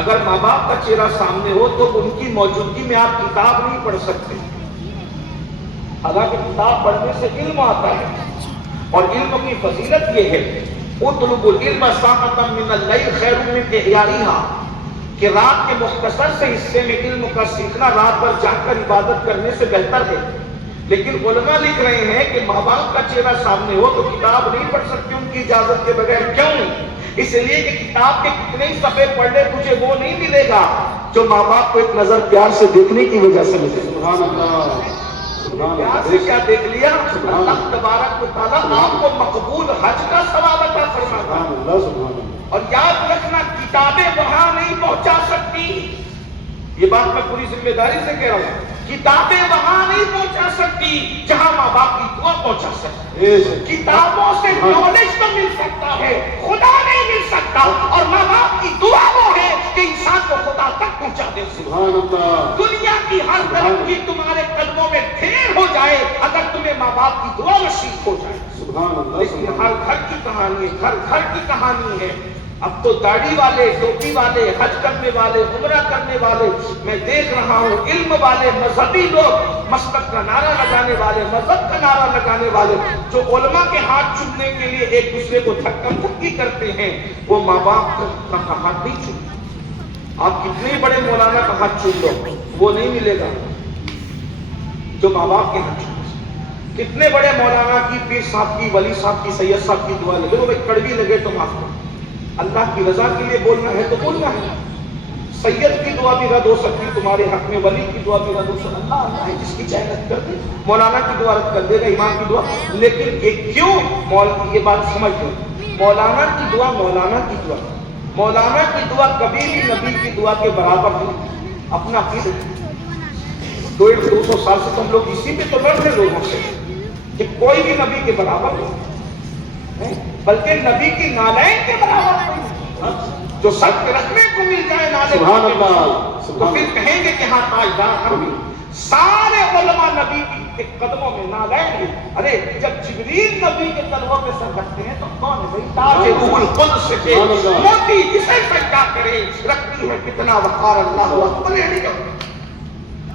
اگر ماں باپ کا چہرہ سامنے ہو تو ان کی موجودگی میں آپ کتاب نہیں پڑھ سکتے. حالانکہ کتاب پڑھنے سے علم آتا ہے، اور علم کی فضیلت یہ ہے، اطلب العلم ساعۃ من اللیل خیر من احیائہا، کہ رات کے مختصر سے حصے میں علم کا سیکھنا رات بھر جاگ کر عبادت کرنے سے بہتر ہے. لیکن علماء لکھ رہے ہیں کہ ماں باپ کا چہرہ سامنے ہو تو کتاب نہیں پڑھ سکتے ان کی اجازت کے بغیر. کیوں؟ اس لیے کہ کتاب کے کتنے ہی صفحے پڑھ لے تجھے وہ نہیں ملے گا جو ماں باپ کو ایک نظر پیار سے دیکھنے کی وجہ سے ملے. سبحان اللہ. پیار سے کیا دیکھ لیا؟ اللہ تبارک و تعالیٰ آپ کو مقبول حج کا ثواب عطا فرماتا. اور یاد رکھنا، کتابیں وہاں نہیں پہنچا سکتی. یہ بات میں پوری ذمہ داری سے کہہ رہا ہوں. کتابیں وہاں نہیں پہنچا سکتی جہاں ماں باپ کی دعا پہنچا سکتی. کتابوں سے نالج تو مل سکتا ہے، خدا نہیں مل سکتا. اور ماں باپ کی دعا وہ ہے کہ انسان کو خدا تک پہنچا دے. سبحان اللہ. دنیا کی ہر طرف کی تمہارے قدموں میں ڈھیر ہو جائے اگر تمہیں ماں باپ کی دعا نصیب ہو جائے. سبحان اللہ. لیکن ہر گھر کی کہانی ہے، ہر گھر کی کہانی ہے. اب تو داڑھی والے، ٹوپی والے، حج کرنے والے، عمرہ کرنے والے، میں دیکھ رہا ہوں علم والے، مذہبی لوگ، مسلک کا نعرہ لگانے والے، مذہب کا نعرہ لگانے والے، جو علماء کے ہاتھ چومنے کے لیے ایک دوسرے کو دھکا مکی کرتے ہیں، وہ ماں باپ کا ہاتھ نہیں چومتے. آپ کتنے بڑے مولانا کا ہاتھ چوم لو وہ نہیں ملے گا. جو ماں باپ کے نہ چھوڑے. کتنے بڑے مولانا کی، پیر صاحب کی، ولی صاحب کی، سید صاحب کی دعا لگے، بھائی کڑوی لگے تو معاف کرو. اللہ کی رضا کے لیے بولنا ہے تو بولنا ہے. سید کی دعا بھی رد ہو سکتی تمہارے حق میں، ولی کی دعا بھی رد ہو سکتی. اللہ ہے جس کی چاہے رد کر دے. مولانا کی دعا رد کر دے گا، امام کی دعا. لیکن کیوں یہ بات سمجھ لو، مولانا کی دعا مولانا کی دعا، مولانا کی دعا کبھی بھی نبی کی دعا کے برابر نہیں. اپنا عقیدہ 200 سال سے تم لوگ اسی پہ تو لڑ رہے لوگوں سے کہ کوئی بھی نبی کے برابر نہیں، بلکہ نبی کی نالین کے برابر نہیں. جو سب کے رکھنے کو مل جائے نالے سبحان اللہ، تو پھر کہیں گے کہ ہاں تاجدار ہم بھی. سارے علماء نبی کے قدموں میں نالین ہیں. ارے جب جبریل نبی کے قدموں میں سر رکھتے ہیں تو کون ہے بھائی؟ تاج روح القدس کے موتی جسے سجدہ کرے رکھتی ہے کتنا وقار. اللہ اکبر.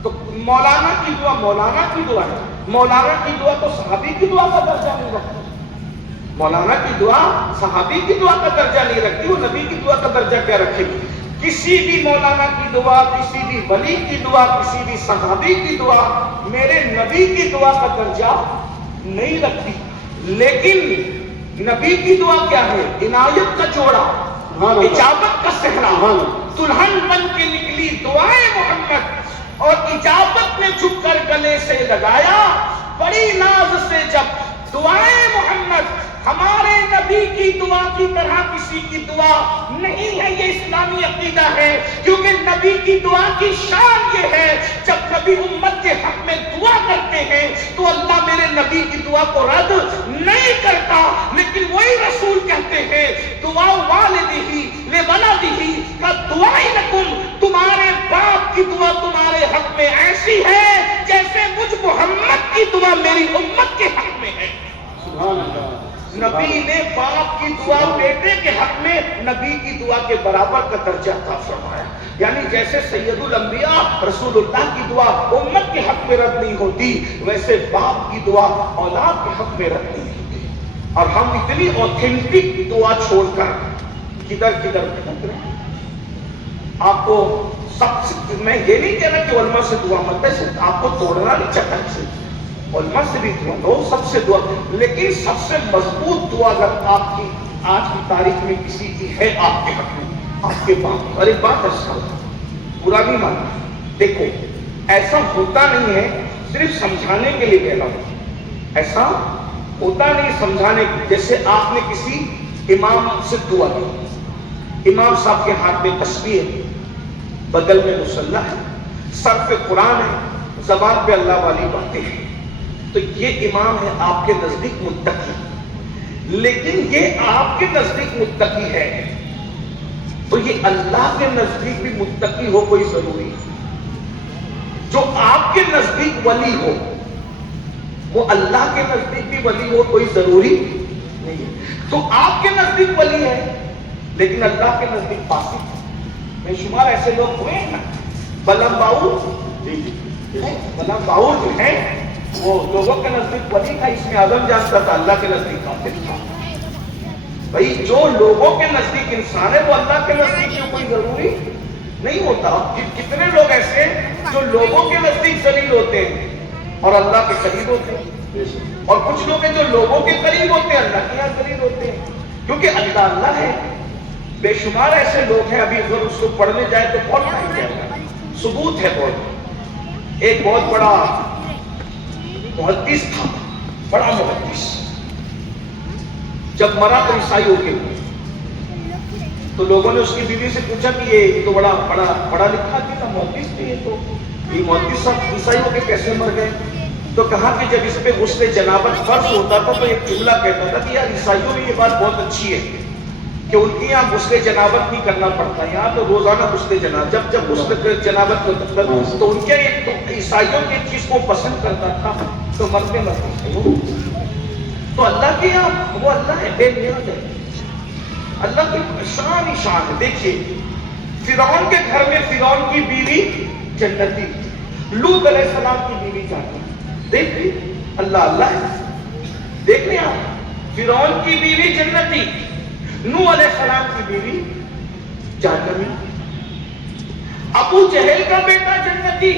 تو مولانا کی دعا مولانا کی دعا ہے. مولانا کی دعا تو صحابی کی دعا کا درجہ نہیں رکھتی. مولانا کی دعا صحابی کی دعا کا درجہ نہیں رکھتی. وہ نبی کی دعا کا درجہ کیا رکھے گی؟ کسی بھی مولانا کی دعا، کسی بھی ولی کی دعا، کسی بھی صحابی کی دعا میرے نبی کی دعا کا درجہ نہیں رکھتی. لیکن نبی کی دعا کیا ہے؟ عنایت کا جوڑا، اجابت کا صحرا. دلہن بن کے نکلی دعائیں محمد، اور اجابت نے جھک کر گلے سے لگایا. بڑی ناز سے جب دعائیں محمد، ہمارے نبی کی دعا کی طرح کسی کی دعا نہیں ہے. یہ اسلامی عقیدہ ہے، کیونکہ نبی کی دعا کی شان یہ ہے جب نبی امت کے حق میں دعا کرتے ہیں تو اللہ میرے نبی کی دعا کو رد نہیں کرتا. لیکن وہی رسول کہتے ہیں دعا والدہ لولدہ کا دعائی لکم، تمہارے باپ کی دعا تمہارے حق میں ایسی ہے جیسے مجھ محمد کی دعا میری امت کے حق میں ہے. سبحان اللہ. نبی نے باپ کی دعا بیٹے کے حق میں نبی کی دعا کے برابر کا درجہ عطا فرمایا. یعنی جیسے سید الانبیاء رسول اللہ کی دعا امت کے حق میں رد نہیں ہوتی، ویسے باپ کی دعا اولاد کے حق میں رد نہیں ہوتی. اور ہم اتنی اوتھینٹک دعا چھوڑ کر کدھر بھٹک رہے ہیں. آپ کو سب سے، میں یہ نہیں کہہ رہا کہ علماء سے دعا مت ہے، آپ کو توڑنا نہیں چاہتا سے، علماء سے بھی دعا دو، سب سے دعا. لیکن سب سے مضبوط دعا اگر آپ کی آج کی تاریخ میں کسی کی ہے آپ کے حق میں، آپ کے باپ. اور ایک بات ایسا برا نہیں ماننا، دیکھو ایسا ہوتا نہیں ہے، صرف سمجھانے کے لیے کہہ رہا ہوں. ایسا ہوتا نہیں سمجھانے کے. جیسے آپ نے کسی امام سے دعا دی، امام صاحب کے ہاتھ میں تسبیح ہے، بغل میں مصلی ہے، سر پہ قرآن ہے، زبان پہ اللہ والی باتیں ہیں، تو یہ امام ہے آپ کے نزدیک متقی. لیکن یہ آپ کے نزدیک متقی ہے تو یہ اللہ کے نزدیک بھی متقی ہو کوئی ضروری ہے. جو آپ کے نزدیک ولی ہو وہ اللہ کے نزدیک بھی ولی ہو کوئی ضروری نہیں ہے. تو آپ کے نزدیک ولی ہے لیکن اللہ کے نزدیک فاسق ہے. بے شمار ایسے لوگ ہوئے ہیں نا. بلم باؤ جو ہے وہ لوگوں کے نزدیک ولی تھا، اس میں اعظم جانتا تھا، اللہ کے نزدیک فاسق تھا. بھائی جو لوگوں کے نزدیک انسان ہے وہ اللہ کے نزدیک کیوں کوئی ضروری نہیں ہوتا. کتنے لوگ ایسے جو لوگوں کے نزدیک ذلیل ہوتے ہیں اور اللہ کے قریب ہوتے ہیں، اور کچھ لوگ ہیں جو لوگوں کے قریب ہوتے ہیں اللہ کے یہاں ذلیل ہوتے ہیں، کیونکہ اللہ ہے. بے شمار ایسے لوگ ہیں، ابھی اگر اس کو پڑھنے جائے تو بہت ٹائم جائے گا، ثبوت ہے بہت. ایک بہت بڑا محدث تھا، بڑا محدث، جب مرا تو عیسائی ہو کے ہوئے تو لوگوں نے اس کی بیوی سے پوچھا کہ یہ تو بڑا لکھا تھا محدث تھے، تو یہ محدث صاحب عیسائی ہو کے کیسے مر گئے؟ تو کہا کہ جب اس پہ غسل جنابت فرض ہوتا تھا تو ایک قبلہ کہتا تھا کہ یار عیسائیوں میں یہ بات بہت اچھی ہے کہ ان کے یہاں غسل جنابت نہیں کرنا پڑتا، یہاں تو روزانہ غسل جنابت، جب غسل جنابت ہوتا تو ان کے عیسائیوں کی چیز کو پسند کرتا تھا تو مرتے تو اللہ کے یہاں وہ اللہ ہے، بے نیاز ہے، اللہ کی شان ہی شان ہے. دیکھیے فرعون کے گھر میں فرعون کی بیوی جنتی، لوط علیہ السلام کی بیوی جنتی. دیکھیے اللہ ہے. دیکھ لیں آپ، فرعون کی بیوی جنتی، نوح علیہ السلام کی بیوی جہنمی، ابو جہل کا بیٹا جنتی،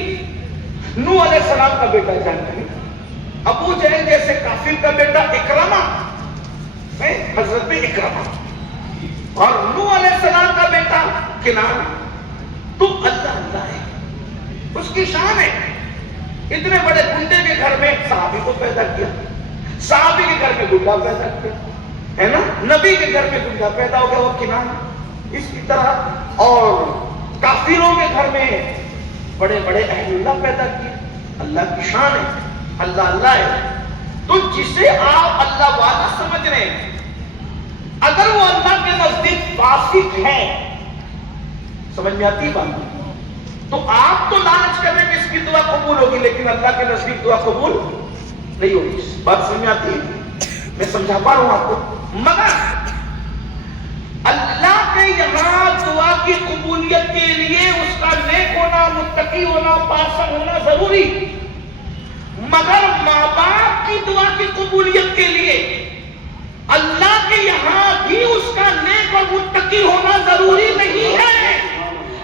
نوح علیہ السلام کا بیٹا جانتے ہیں؟ ابو جہل جیسے کافر کا بیٹا اکرمہ، حضرت اکرمہ، اور نوح علیہ السلام کا بیٹا کنعان۔ تو اللہ اللہ ہے، اس کی شان ہے۔ اتنے بڑے گنڈے کے گھر میں صحابی کو پیدا کیا، صحابی کے گھر میں گنڈا پیدا کیا، ہے نا؟ نبی کے گھر میں گنڈا پیدا ہو گیا، وہ کنعان۔ اس کی طرح اور کافروں کے گھر میں بڑے بڑے اہل اللہ پیدا کیے۔ اللہ کی شان ہے، اللہ اللہ ہے۔ تو جسے آپ اللہ والا سمجھ رہے ہیں، اگر وہ اللہ کے نزدیک فاسق ہے، سمجھ میں آتی بات؟ تو آپ تو لالچ کر رہے ہیں کہ اس کی دعا قبول ہوگی، لیکن اللہ کے نزدیک دعا قبول نہیں ہوگی۔ بات سمجھ میں آتی ہے؟ میں سمجھا پا رہا ہوں آپ کو۔ مگر اللہ کے یہاں دعا کی قبولیت کے لیے اس کا نیک ہونا، متقی ہونا، پاسر ہونا ضروری۔ مگر ماں باپ کی دعا کی قبولیت کے لیے اللہ کے یہاں بھی اس کا نیک اور متقی ہونا ضروری نہیں ہے۔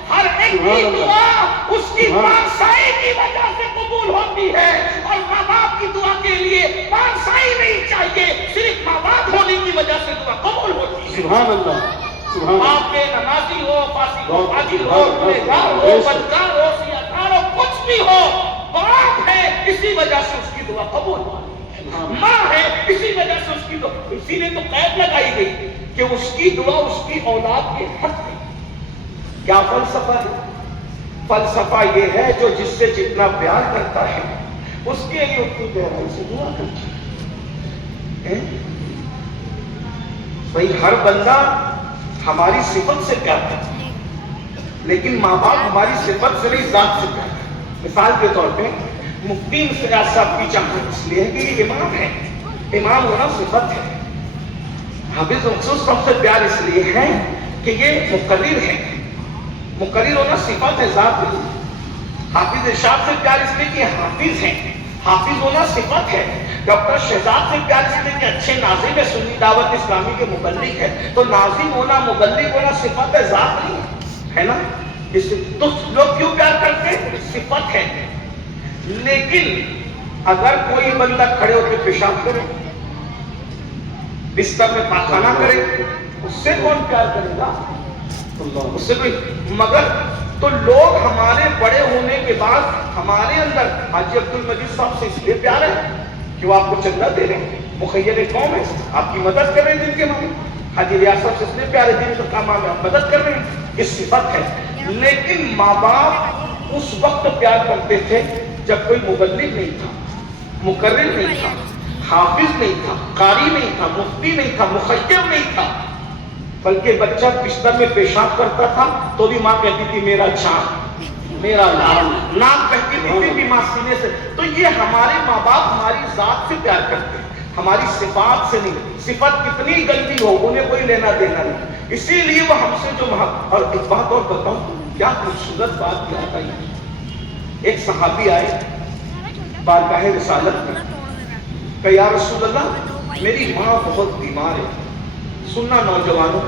ہر ایک کی دعا اس کی پاسائی کی وجہ سے قبول ہوتی ہے، اور ماں باپ کی دعا کے لیے پاسائی نہیں چاہیے، صرف ماں باپ ہونے کی وجہ سے دعا قبول ہوتی ہے۔ سبحان اللہ، سبحان اللہ۔ آپ کے نمازی ہو، فاسق ہو، فاجر ہو، گنہگار ہو، بدکار ہو، سیاکار ہو، کچھ بھی ہو، باپ ہے اسی وجہ سے اس کی دعا قبول ہوتی ہے، ماں ہے اسی وجہ سے اس کی دعا۔ اسی لیے تو قید لگائی گئی کہ اس کی دعا اس کی اولاد کے حق میں۔ کیا فلسفہ ہے؟ فلسفہ یہ ہے جو جس سے جتنا پیار کرتا ہے اس کے لیے اتنی گہرائی سے دعا کرتا ہے۔ بھائی ہر بندہ ہماری صفت سے پیار کرتا ہے، لیکن ماں باپ ہماری صفت سے نہیں، ذات سے پیار کرتا ہے۔ مثال کے طور پہ مفتی انسداد صاحب کی چاہت اس لیے ہے کہ یہ امام ہے، امام ہونا صفت ہے۔ حافظ مخصوص سب سے پیار اس لیے ہے کہ یہ مقرر ہے، مقرر ہونا صفت ہے، ذات نہیں۔ حافظ ارشاد سے پیار اس لیے کہ حافظ ہے، حافظ ہونا صفت ہے۔ ڈاکٹر شہزاد سے پیار اس لیے کہ اچھے ناظم ہے، سنی دعوت اسلامی کے مبلغ ہے۔ تو ناظم ہونا، مبلغ ہونا صفت ہے، ذات نہیں ہے نا؟ تو لوگ کیوں پیار کرتے ہیں؟ صفت ہے۔ لیکن اگر کوئی بندہ کھڑے ہو کے پیشاب کرے، بستر میں پاخانہ کرے، اس سے کون پیار کرے گا؟ اس سے کوئی۔ مگر تو لوگ ہمارے بڑے ہونے کے بعد ہمارے اندر حاجی عبد المجید صاحب سے اس لیے پیار ہے کہ وہ آپ کو چندہ دے رہے ہیں، مخیر قوم ہے، آپ کی مدد کر رہے ہیں جن کے ماں۔ حاجی ریاض صاحب سے اس لیے پیار ہے جن کا کام ہے، آپ مدد کر رہے ہیں، یہ صفت ہے۔ لیکن ماں باپ اس وقت پیار کرتے تھے جب کوئی مبلغ نہیں تھا، مقرر نہیں تھا، حافظ نہیں تھا، قاری نہیں تھا، مفتی نہیں تھا، مخیر نہیں تھا، بلکہ بچہ بستر میں پیشاب کرتا تھا تو بھی ماں کہتی تھی میرا چاند، میرا لال، نام کہتی تھی ماں سینے سے۔ تو یہ ہمارے ماں باپ ہماری ذات سے پیار کرتے ہیں، ہماری صفات سے نہیں۔ صفت کتنی گندی ہو انہیں کوئی لینا دینا نہیں، اسی لیے وہ ہم سے جو اور ایک بات اور بتاؤں، کیا خوبصورت بات یاد آئی۔ ایک صحابی آئے بارگاہ رسالت میں، کہ یا رسول اللہ میری ماں بہت بیمار ہے۔ سننا نوجوانوں،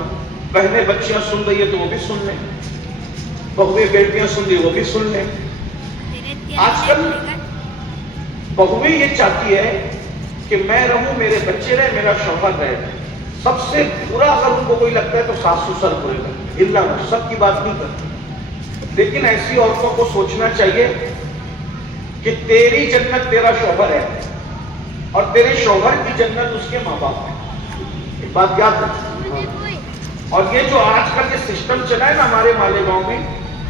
بہنیں بچیاں سن رہی ہے تو وہ بھی سن لیں، بہویں بیٹیاں سن رہی وہ بھی سن لیں۔ آج کل بہویں یہ چاہتی ہے کہ میں رہوں، میرے بچے رہے، میرا شوہر رہے۔ سب سے برا اگر ان کو کوئی لگتا ہے تو ساس سسر برے لگتے، اللہ سب کی بات نہیں کرتے۔ لیکن ایسی عورتوں کو سوچنا چاہیے کہ تیری جنت تیرا شوہر ہے، اور تیرے شوہر کی جنت اس کے ماں باپ ہے۔ ایک بات یاد رکھیں۔ اور یہ جو آج کل یہ سسٹم چلا ہے نا ہمارے مالیگاؤں میں،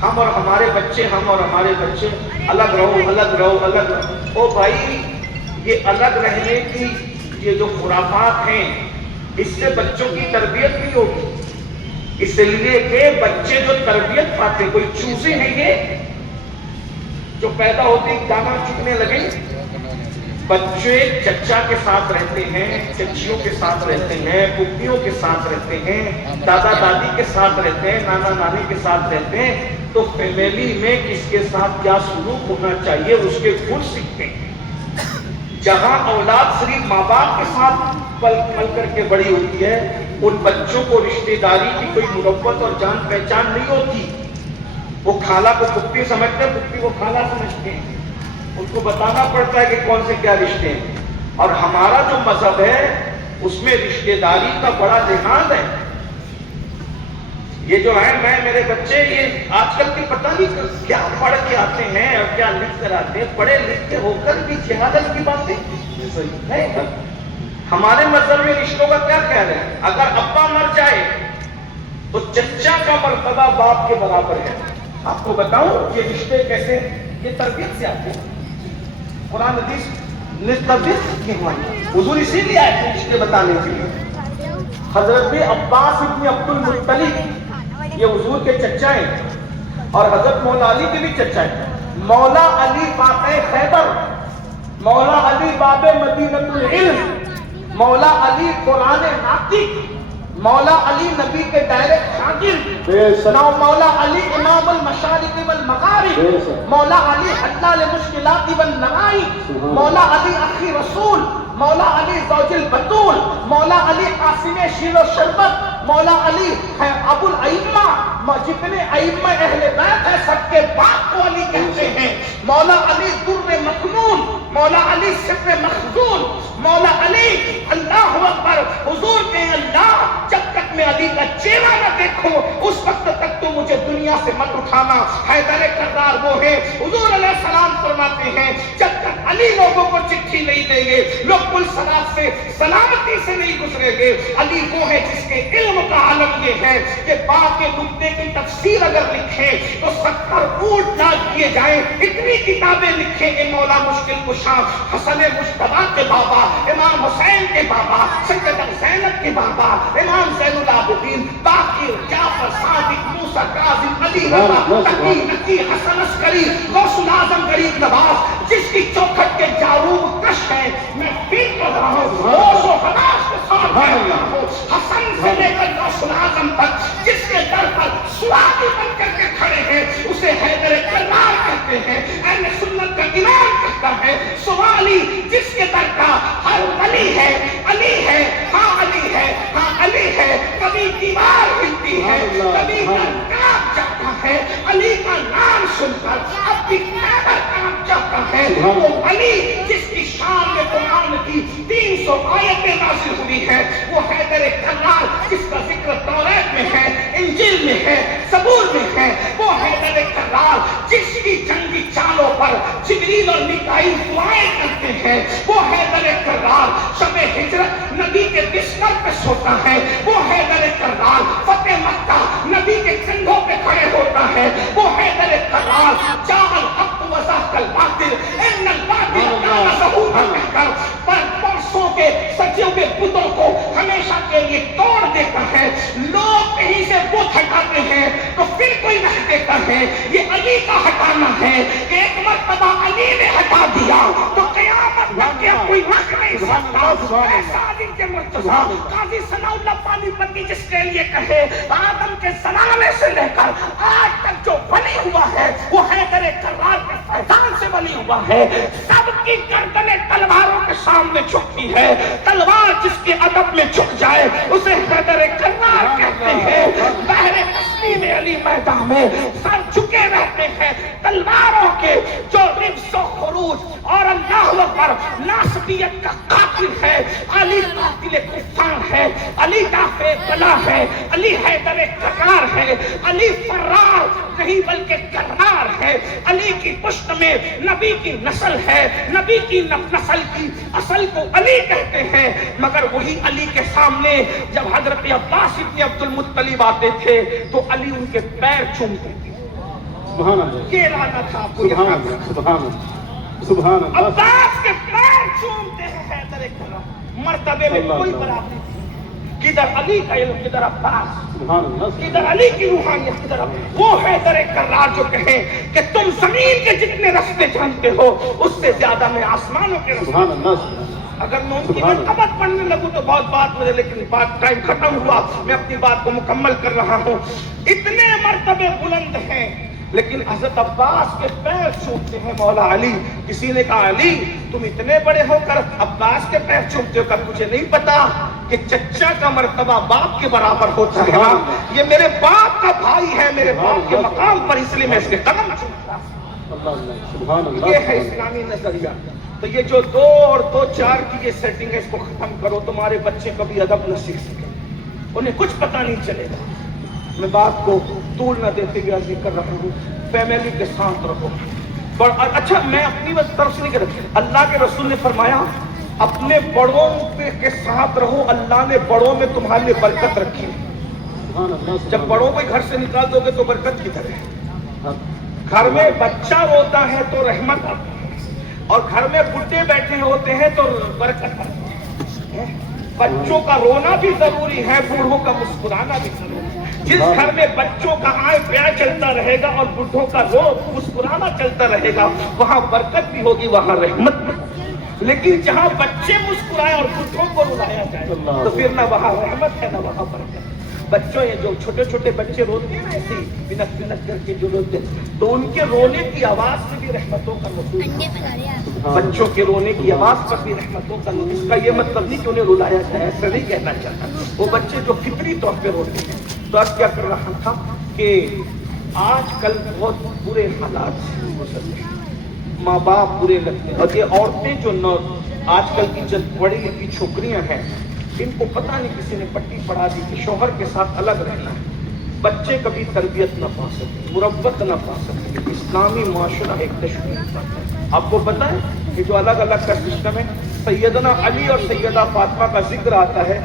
ہم اور ہمارے بچے، ہم اور ہمارے بچے، الگ رہو، الگ رہو، الگ رہو۔ او بھائی، یہ الگ رہنے کی یہ جو خرافات ہیں، اس سے بچوں کی تربیت نہیں ہوگی۔ اس لیے کہ بچے جو تربیت پاتے، کوئی چوزے ہیں یہ جو پیدا ہوتے ہی دانا چکنے لگے۔ بچے چچا کے ساتھ رہتے ہیں، چچیوں کے ساتھ رہتے ہیں، پھوپھیوں کے ساتھ رہتے ہیں، دادا دادی کے ساتھ رہتے ہیں، نانا نانی کے ساتھ رہتے ہیں، تو فیملی میں کس کے ساتھ کیا سلوک ہونا چاہیے اس کے گن سیکھتے ہیں۔ جہاں اولاد صرف ماں باپ کے ساتھ پل پل کر کے بڑی ہوتی ہے، ان بچوں کو رشتہ داری کی کوئی محبت اور جان پہچان نہیں ہوتی۔ وہ خالہ کو پھپھی سمجھتے ہیں، پھپھی کو خالہ سمجھتے ہیں، ان کو بتانا پڑتا ہے کہ کون سے کیا رشتے ہیں. اور ہمارا جو مذہب ہے اس میں رشتے داری کا بڑا لحاظ ہے. یہ جو ہے میں میرے بچے یہ آج کل کی پتہ نہیں کیا پڑھ کے آتے ہیں اور کیا لکھ کر آتے ہیں. پڑھے لکھ کے ہو کر بھی جہالت کی باتیں نہیں. ہمارے مذہب میں رشتوں کا کیا خیال ہے؟ اگر ابا مر جائے تو چچا کا مرتبہ باپ کے برابر ہے. آپ کو بتاؤں یہ رشتے کیسے؟ یہ تربیت سے آتے ہیں. قرآن حدیث نے تربیت کی ہماری حضور اسی لیے آئے تھے رشتے بتانے کے لیے. حضرت عباس ابن عبد المطلب یہ حضور کے چچا ہیں اور حضرت مولا علی کے بھی چچا ہیں. مولا علی فاتح خیبر، مولا علی باب مدینۃ العلم، مولا علی قرآن ناطق، مولا علی نبی کے ڈائریکٹ شاگرد، مولا علی امام المشارق والمغارب، مولا علی حل المشکلات والنوائی، مولا علی اخی رسول، مولا علی زوج البتول، مولا علی قاسم شیر و شربت، مولا علی ہے ابو الائمہ. جتنے ائمہ اہل بیت ہیں سب کے باپ کو علی کہتے ہیں. مولا علی در مکنون، مولا علی سر مخزون، مولا علی اللہ اکبر. حضور کے اللہ جب تک میں علی کا چہرہ نہ دیکھوں اس وقت تک تو مجھے دنیا سے مت اٹھانا. حیدر کرار وہ ہے. حضور علیہ السلام فرماتے ہیں جب تک علی لوگوں کو چٹھی نہیں دیں گے لوگ پل صراط سے سلامتی سے نہیں گزرے گے. علی وہ ہے جس کے علم کا عالم یہ ہے کہ باپ کے نقطے کی تفسیر اگر لکھیں تو 70 اونٹ لاکھ کیے جائیں. اتنی کتابیں لکھیں کہ مولا مشکل کشا حسن مجتبیٰ کے بابا، امام حسین کے بابا، سیدہ زینب کے بابا، امام زین العابدین، باقر، جعفر، صادق، موسیٰ، کاظم، علی رضا، تقی، نقی، حسن عسکری، غوث العظم غریب نواز، جس کی چوکھٹ کے جاروب کش ہیں. میں پھر کر رہا ہوں ہوش و حواس کے ساتھ کہہ رہا ہوں حسن سے لے کر غوث العظم تک جس کے در پر سواگی بن کر کے کھڑے ہیں اسے حیدر کرار کہتے ہیں. اہل سنت کا امام کہتا ہے سوالی جس کے در کا ہر علی ہے، علی ہے، ہاں علی ہے، ہاں علی ہے. کبھی دیوار ہلتی ہے، کبھی کانپ جاتا ہے. علی کا نام سن کر اب بھی پیدر کانپ جاتا ہے. وہ علی جس کی شان میں قرآن کی 300 آیتیں نازل ہوئی ہے، وہ حیدر کرار جس کا ذکر توریت میں ہے، انجیل میں ہے، زبور میں ہے. وہ حیدر کرار جس کی جنگی چالوں پر جبریل اور میکائیل دعائیں کرتے ہیں. وہ حیدر کرار شب ہجرت نبی کے بستر پہ سوتا ہے. وہ حیدر کرار فتح مکہ نبی کے کندھوں پہ کھڑے ہوتا ہے. وہ حیدر کرار جاء الحق وزهق الباطل ان الباطل كان زهوقا کہہ کر پر پرسوں کے سجے ہوئے بتوں کو ہمیشہ کے لیے توڑ دیتا ہے. لوگ کہیں سے بت ہٹاتے ہیں تو پھر کوئی رکھ دیتا ہے. یہ علی کا ہٹانا ہے. ایک مرتبہ علی نے ہٹا دیا تو قیامت تک کیا کوئی رکھ نہیں سکتا. ایسا علی کے مرتضیٰ قاضی ثناء اللہ پانی پتی جس کے لیے کہے آدم کے زمانے سے لے کر آج تک جو بنی ہوا ہے وہ حیدر کرار کے فیضان سے بنی ہوا ہے. سب کی گردنیں تلواروں کے سامنے جھکتی ہے. تلوار جس کے ادب میں جھک جائے اسے حیدر کرار کہتے ہیں. بحر تسلیم علی میدان میں سر جھکے رہتے ہیں. تلواروں کے جو رفض و خروج اور اللہ اکبر ناصبیت کا قاتل ہے. علی قاتل کفار ہے. علی دافع بلا ہے. علی حیدر کرار ہے. علی فرار نہیں بلکہ کرار ہے. علی کی پشت میں نبی کی نسل ہے. نبی کی نسل کی اصل کو علی کہتے ہیں. مگر وہی علی کے سامنے جب حضرت عباس ابن عبد المطلب آتے تھے تو علی ان کے پیر چومتے تھے. سبحان اللہ. یہ لانا تھا آپ کو. سبحان اللہ. عباس کے پیر چومتے ہیں حیدر کرار. مرتبے میں کوئی برابری نہیں. کدھر علی کا علم، کدھر عباس، کدھر علی کی روحانیت، کدھر وہ حیدر کرار جو کہے کہ تم زمین کے جتنے رستے جانتے ہو اس سے زیادہ میں آسمانوں کے رستے. اگر میں ان کی منقبت پڑھنے لگوں تو بہت بات مجھے، لیکن بات ٹائم ختم ہوا. میں اپنی بات کو مکمل کر رہا ہوں. اتنے مرتبے بلند ہیں لیکن حضرت عباس کے پیر چومتے ہیں مولا علی. کسی نے کہا علی تم اتنے بڑے ہو کر عباس کے پیر چومتے ہو کر تجھے نہیں پتا کہ چچا کا مرتبہ باپ کے برابر ہوتا ہے نا. یہ میرے باپ کا بھائی ہے، میرے باپ کے مقام پر، اس لیے میں اس کے قدم چومتا. سبحان اللہ. یہ ہے اسلامی نظریہ. تو یہ جو 2 اور 2 4 کی یہ سیٹنگ ہے، اس کو ختم کرو. تمہارے بچے کبھی ادب نہ سیکھ سکیں، انہیں کچھ پتہ نہیں چلے گا. میں بات کو طول نہ دیتے ہوئے عرض کر رہا ہوں، فیملی کے ساتھ رہو. اچھا میں اپنی طرف سے نہیں کر رہا، اللہ کے رسول نے فرمایا اپنے بڑوں کے ساتھ رہو، اللہ نے بڑوں میں تمہارے لیے برکت رکھی ہے. جب بڑوں کو گھر سے نکال دو گے تو برکت کدھر ہے؟ گھر میں بچہ روتا ہے تو رحمت آتی ہے، اور گھر میں بڈھے بیٹھے ہوتے ہیں تو برکت آتی ہے. بچوں کا رونا بھی ضروری ہے، بوڑھوں کا مسکرانا بھی ضروری ہے. جس گھر میں بچوں کا آئے پیار چلتا رہے گا اور بڈھوں کا رو مسکرانا چلتا رہے گا، وہاں برکت بھی ہوگی، وہاں رحمت بھی ہوگی. لیکن جہاں بچے مسکرائے اور بڈھوں کو رلایا جائے تو پھر نہ وہاں رحمت ہے نہ وہاں برکت. بچوں یہ جو چھوٹے چھوٹے بچے روتے ہیں نا، ایسے ہی بنک بنک کر کے جو روتے ہیں، تو ان کے رونے کی آواز سے بھی رحمتوں کا نزول ہوتا ہے. بچوں کے رونے کی آواز پر بھی رحمتوں کا نزول. اس کا یہ مطلب نہیں کہ انہیں رلایا جائے، ایسا نہیں کہنا چاہتا. وہ بچے جو فطری طور پہ روتے ہیں. تو آج کیا کر رہا تھا کہ آج کل بہت برے حالات گزر رہے ہیں، ماں باپ برے لگتے ہیں. اور یہ عورتیں جو آج کل کی جب پڑھی لکھی چھوکریاں ہیں، ان کو پتہ نہیں کسی نے پٹی پڑھا دی کہ شوہر کے ساتھ الگ رہنا ہے. بچے کبھی تربیت نہ پا سکتے، مربت نہ پا سکتے. اسلامی معاشرہ ایک تشکیل پاتا ہے. آپ کو پتہ ہے کہ جو الگ الگ کا سسٹم ہے، سیدنا علی اور سیدہ فاطمہ کا ذکر آتا ہے،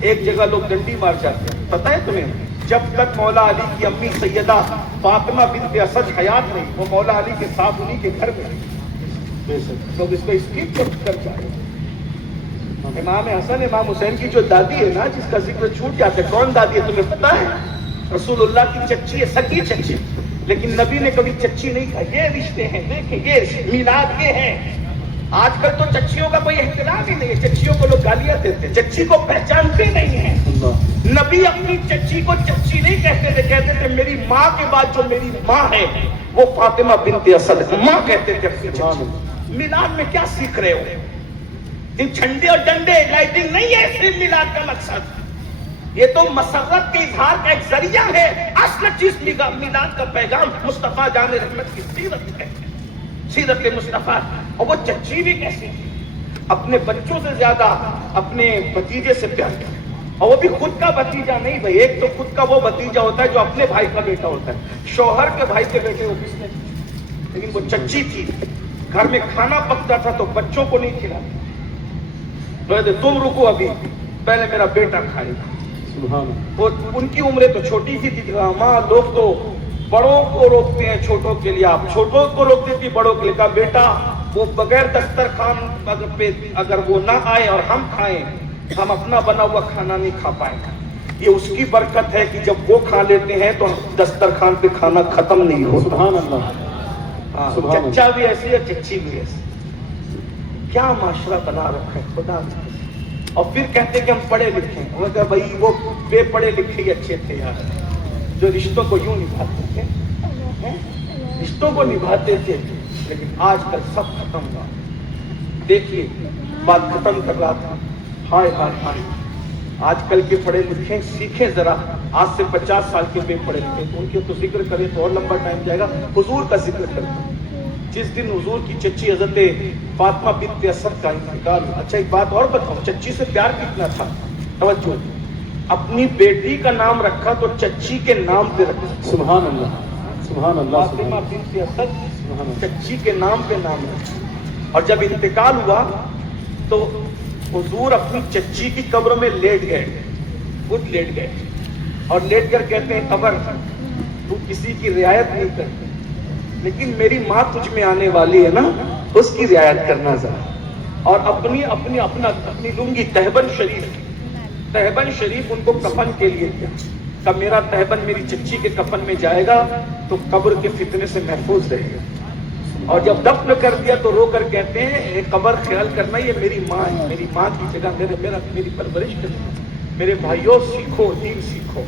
ایک جگہ لوگ ڈنڈی مار جاتے ہیں. پتہ ہے تمہیں جب تک مولا علی کی امی سیدہ فاطمہ بنت اسد حیات نہیں، وہ مولا علی کے ساتھ انہی کے گھر میں لوگ اس کو اسکیپ کر جائے. امام حسن امام حسین کی جو دادی ہے نا، جس کا ذکر چھوٹ جاتا ہے، کون دادی ہے تمہیں پتہ ہے؟ رسول اللہ کی چچی ہے، سکی چچی. لیکن نبی نے کبھی چچی نہیں کہا. یہ رشتے ہیں، دیکھیں یہ میلاد کے ہیں. آج کل تو چچیوں کا کوئی احترام ہی نہیں ہے، چچیوں کو لوگ گالیاں دیتے ہیں، چچی کو پہچانتے نہیں ہیں. نبی اپنی چچی کو چچی نہیں کہتے تھے، کہتے تھے میری ماں کے بعد جو میری ماں ہے وہ فاطمہ بنت اسد ماں کہتے تھے اپنی چچی. میلاد میں کیا سیکھ رہے ہو؟ ان جھنڈے اور ڈنڈے لائٹنگ نہیں ہے صرف میلاد کا مقصد. یہ تو مسرت کے اظہار کا ایک ذریعہ ہے. اصل چیز میلاد کا پیغام مصطفیٰ جان رحمت کی سیرت ہے، سیرت مصطفیٰ. اور وہ چچی بھی کیسی اپنے بچوں سے زیادہ اپنے بھتیجے سے پیار کرے، اور وہ بھی خود کا بھتیجا نہیں بھائی. ایک تو خود کا وہ بھتیجا ہوتا ہے جو اپنے بھائی کا بیٹا ہوتا ہے، شوہر کے بھائی کے بیٹے وہ کس نے. لیکن وہ چچی تھی، گھر میں کھانا پکتا تھا تو بچوں کو نہیں کھلاتی. تم رکو ابھی پہلے میرا بیٹا کھائے گا. وہ ان کی عمریں تو چھوٹی سی تھی. ماں لوگ تو بڑوں کو روکتے ہیں چھوٹوں کے لیے، آپ چھوٹوں کو روکتے تھی بڑوں کے لیے. کہا بیٹا وہ بغیر دسترخوان اگر وہ نہ آئے اور ہم کھائیں، ہم اپنا بنا ہوا کھانا نہیں کھا پائیں گے. یہ اس کی برکت ہے کہ جب وہ کھا لیتے ہیں تو دسترخوان پہ کھانا ختم نہیں ہوتا. سبحان اللہ. چچا بھی ایسی ہے، چچی بھی ایسی. کیا معاشرہ بنا رکھا ہے خدا. اور پھر کہتے کہ ہم پڑھے لکھے ہیں. وہ کہا بھائی وہ بے پڑھے لکھے ہی اچھے تھے یار، جو رشتوں کو یوں نبھاتے تھے، رشتوں کو نبھاتے تھے. لیکن آج کل سب ختم ہوا. دیکھیے بات ختم کر رہا تھا. ہائے ہائے ہائے، آج کل کے پڑھے لکھے سیکھیں ذرا. آج سے 50 سال کے بے پڑھے لکھے تو ان کے تو ذکر کریں تو اور لمبا ٹائم جائے گا. حضور کا ذکر کرتے ہیں. جس دن حضور کی چچی حضرت فاطمہ بنت اسد کا انتقال. اچھا ایک بات اور بتاؤں، چچی سے پیار کتنا تھا. توجہ، اپنی بیٹی کا نام رکھا تو چچی کے نام پہ رکھا. سبحان اللہ سبحان اللہ. فاطمہ بنت اسد چچی کے نام پہ نام رکھا. اور جب انتقال ہوا تو حضور اپنی چچی کی قبر میں لیٹ گئے، خود لیٹ گئے، اور لیٹ کر کہتے ہیں قبر تو کسی کی رعایت نہیں کرتی، لیکن میری ماں تجھ میں آنے والی ہے نا، اس کی رعایت کرنا ذرا. اور اپنی لنگی تہبند شریف ان کو کفن کے لیے کیا. کہ میرا تہبند میری چچی کے کفن میں جائے گا تو قبر کے فتنے سے محفوظ رہے گا. اور جب دفن کر دیا تو رو کر کہتے ہیں قبر خیال کرنا یہ میری ماں ہے، میری ماں کی جگہ میری پرورش کرنا. میرے بھائیوں سیکھو، دین سیکھو.